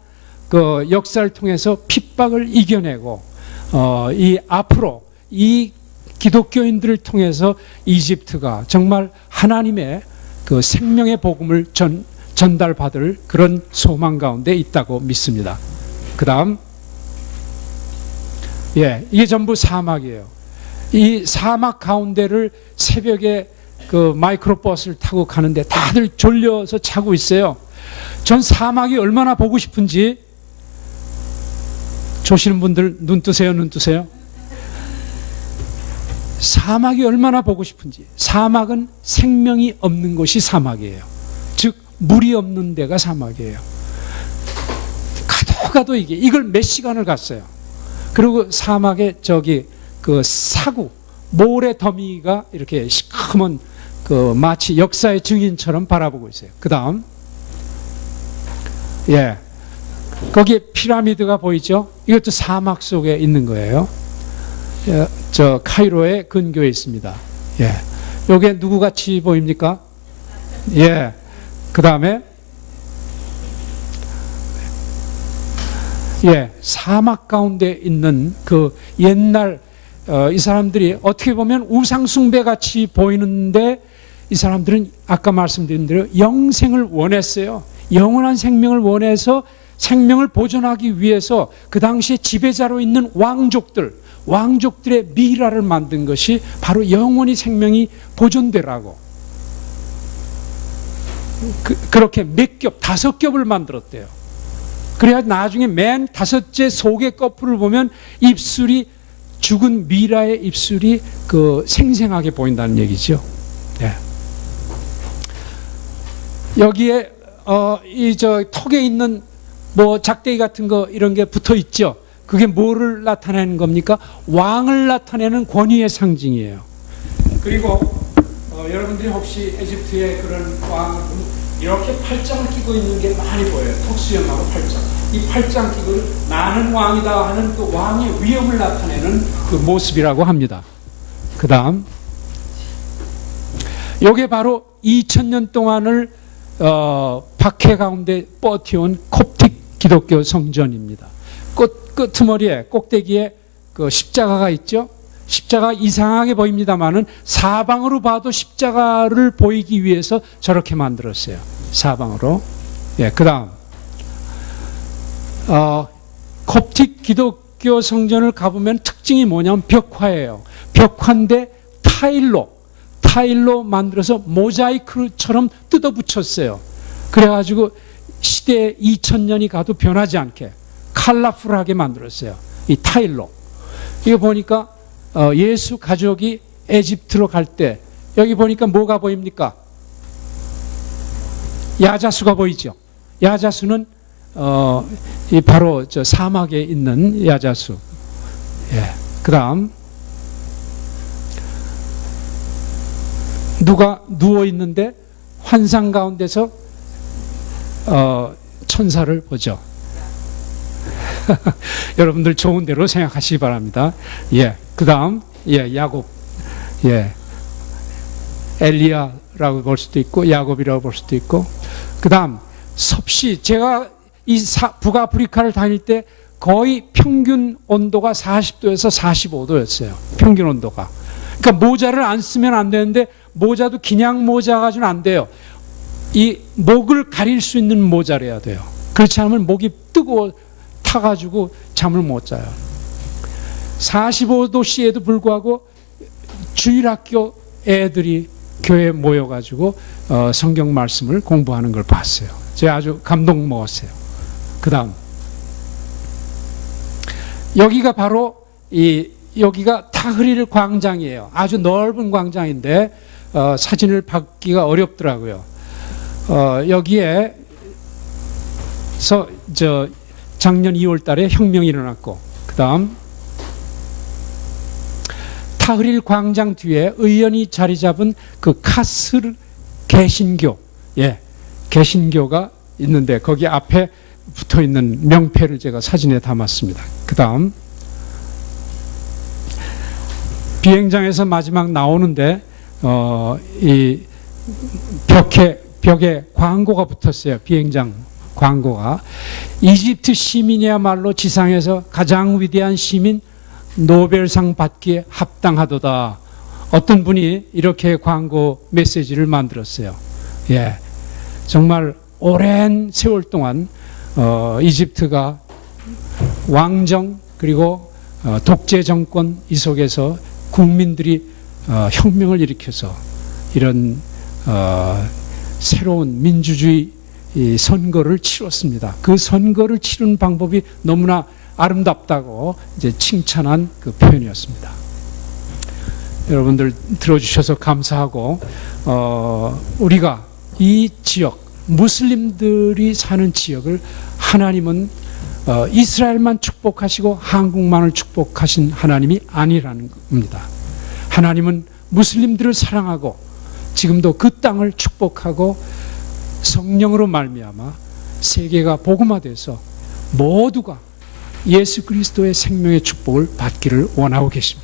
그 역사를 통해서 핍박을 이겨내고 앞으로 이 기독교인들을 통해서 이집트가 정말 하나님의 그 생명의 복음을 전달받을 그런 소망 가운데 있다고 믿습니다. 그 다음 이게 전부 사막이에요. 이 사막 가운데를 새벽에 그 마이크로버스를 타고 가는데 다들 졸려서 자고 있어요. 전 사막이 얼마나 보고 싶은지 조시는 분들 눈 뜨세요, 눈 뜨세요. 사막이 얼마나 보고 싶은지. 사막은 생명이 없는 곳이 사막이에요. 즉 물이 없는 데가 사막이에요. 가도 이걸 몇 시간을 갔어요. 그리고 사막에 저기 그 사구 모래 더미가 이렇게 시커먼 그 마치 역사의 증인처럼 바라보고 있어요. 그 다음, 예, 거기에 피라미드가 보이죠? 이것도 사막 속에 있는 거예요. 예, 저 카이로의 근교에 있습니다. 예, 요게 누구 같이 보입니까? 예, 그 다음에 예, 사막 가운데 있는 그 옛날 이 사람들이 어떻게 보면 우상숭배 같이 보이는데 이 사람들은 아까 말씀드린 대로 영생을 원했어요. 영원한 생명을 원해서 생명을 보존하기 위해서 그 당시에 지배자로 있는 왕족들의 미라를 만든 것이 바로 영원히 생명이 보존되라고. 그렇게 몇 겹, 5겹을 만들었대요. 그래야 나중에 맨 5째 속의 거풀을 보면 입술이 죽은 미라의 입술이 그 생생하게 보인다는 얘기죠. 네. 여기에 이 저 턱에 있는 뭐 작대기 같은 거 이런 게 붙어 있죠. 그게 뭐를 나타내는 겁니까? 왕을 나타내는 권위의 상징이에요. 그리고 여러분들이 혹시 에집트의 그런 왕을 보면 이렇게 팔짱을 끼고 있는 게 많이 보여요. 턱수염하고 팔짱. 이 팔짱 끼고 나는 왕이다 하는 그 왕의 위엄을 나타내는 그 모습이라고 합니다. 그 다음, 이게 바로 2000년 동안을 박해 가운데 버텨온 콥틱 기독교 성전입니다. 끄트머리에 꼭대기에 그 십자가가 있죠. 십자가 이상하게 보입니다만은 사방으로 봐도 십자가를 보이기 위해서 저렇게 만들었어요. 사방으로. 예, 그다음 콥틱 기독교 성전을 가보면 특징이 뭐냐면 벽화예요. 벽화인데 타일로 만들어서 모자이크처럼 뜯어 붙였어요. 그래가지고 시대 2000년이 가도 변하지 않게 컬러풀하게 만들었어요. 이 타일로. 이거 보니까 예수 가족이 에집트로 갈 때 여기 보니까 뭐가 보입니까? 야자수가 보이죠. 야자수는 바로 저 사막에 있는 야자수. 예. 그다음 누가 누워 있는데 환상 가운데서 천사를 보죠. 여러분들 좋은 대로 생각하시기 바랍니다. 예. 그다음 야곱. 예. 엘리야라고 볼 수도 있고 야곱이라고 볼 수도 있고. 그다음 섭씨. 제가 이 북아프리카를 다닐 때 거의 평균 온도가 40도에서 45도였어요. 평균 온도가. 그러니까 모자를 안 쓰면 안 되는데 모자도 그냥 모자 가지고는 안 돼요. 이 목을 가릴 수 있는 모자래야 돼요. 그렇지 않으면 목이 뜨거워 타가지고 잠을 못 자요. 45도씨에도 불구하고 주일학교 애들이 교회에 모여가지고 성경 말씀을 공부하는 걸 봤어요. 제가 아주 감동 먹었어요. 그 다음 여기가 바로 여기가 타흐릴 광장이에요. 아주 넓은 광장인데 사진을 받기가 어렵더라고요. 여기에서 작년 2월 달에 혁명이 일어났고, 그 다음 타흐릴 광장 뒤에 의원이 자리 잡은 그 카스르 개신교, 개신교가 있는데 거기 앞에 붙어 있는 명패를 제가 사진에 담았습니다. 그 다음 비행장에서 마지막 나오는데 이 벽에 광고가 붙었어요. 비행장 광고가. 이집트 시민이야말로 지상에서 가장 위대한 시민, 노벨상 받기에 합당하도다. 어떤 분이 이렇게 광고 메시지를 만들었어요. 예, 정말 오랜 세월 동안 이집트가 왕정 그리고 독재 정권 이 속에서 국민들이 혁명을 일으켜서 이런 새로운 민주주의 선거를 치렀습니다. 그 선거를 치른 방법이 너무나 아름답다고 이제 칭찬한 그 표현이었습니다. 여러분들 들어주셔서 감사하고, 우리가 이 지역, 무슬림들이 사는 지역을 하나님은 이스라엘만 축복하시고 한국만을 축복하신 하나님이 아니라는 겁니다. 하나님은 무슬림들을 사랑하고 지금도 그 땅을 축복하고 성령으로 말미암아 세계가 복음화돼서 모두가 예수 그리스도의 생명의 축복을 받기를 원하고 계십니다.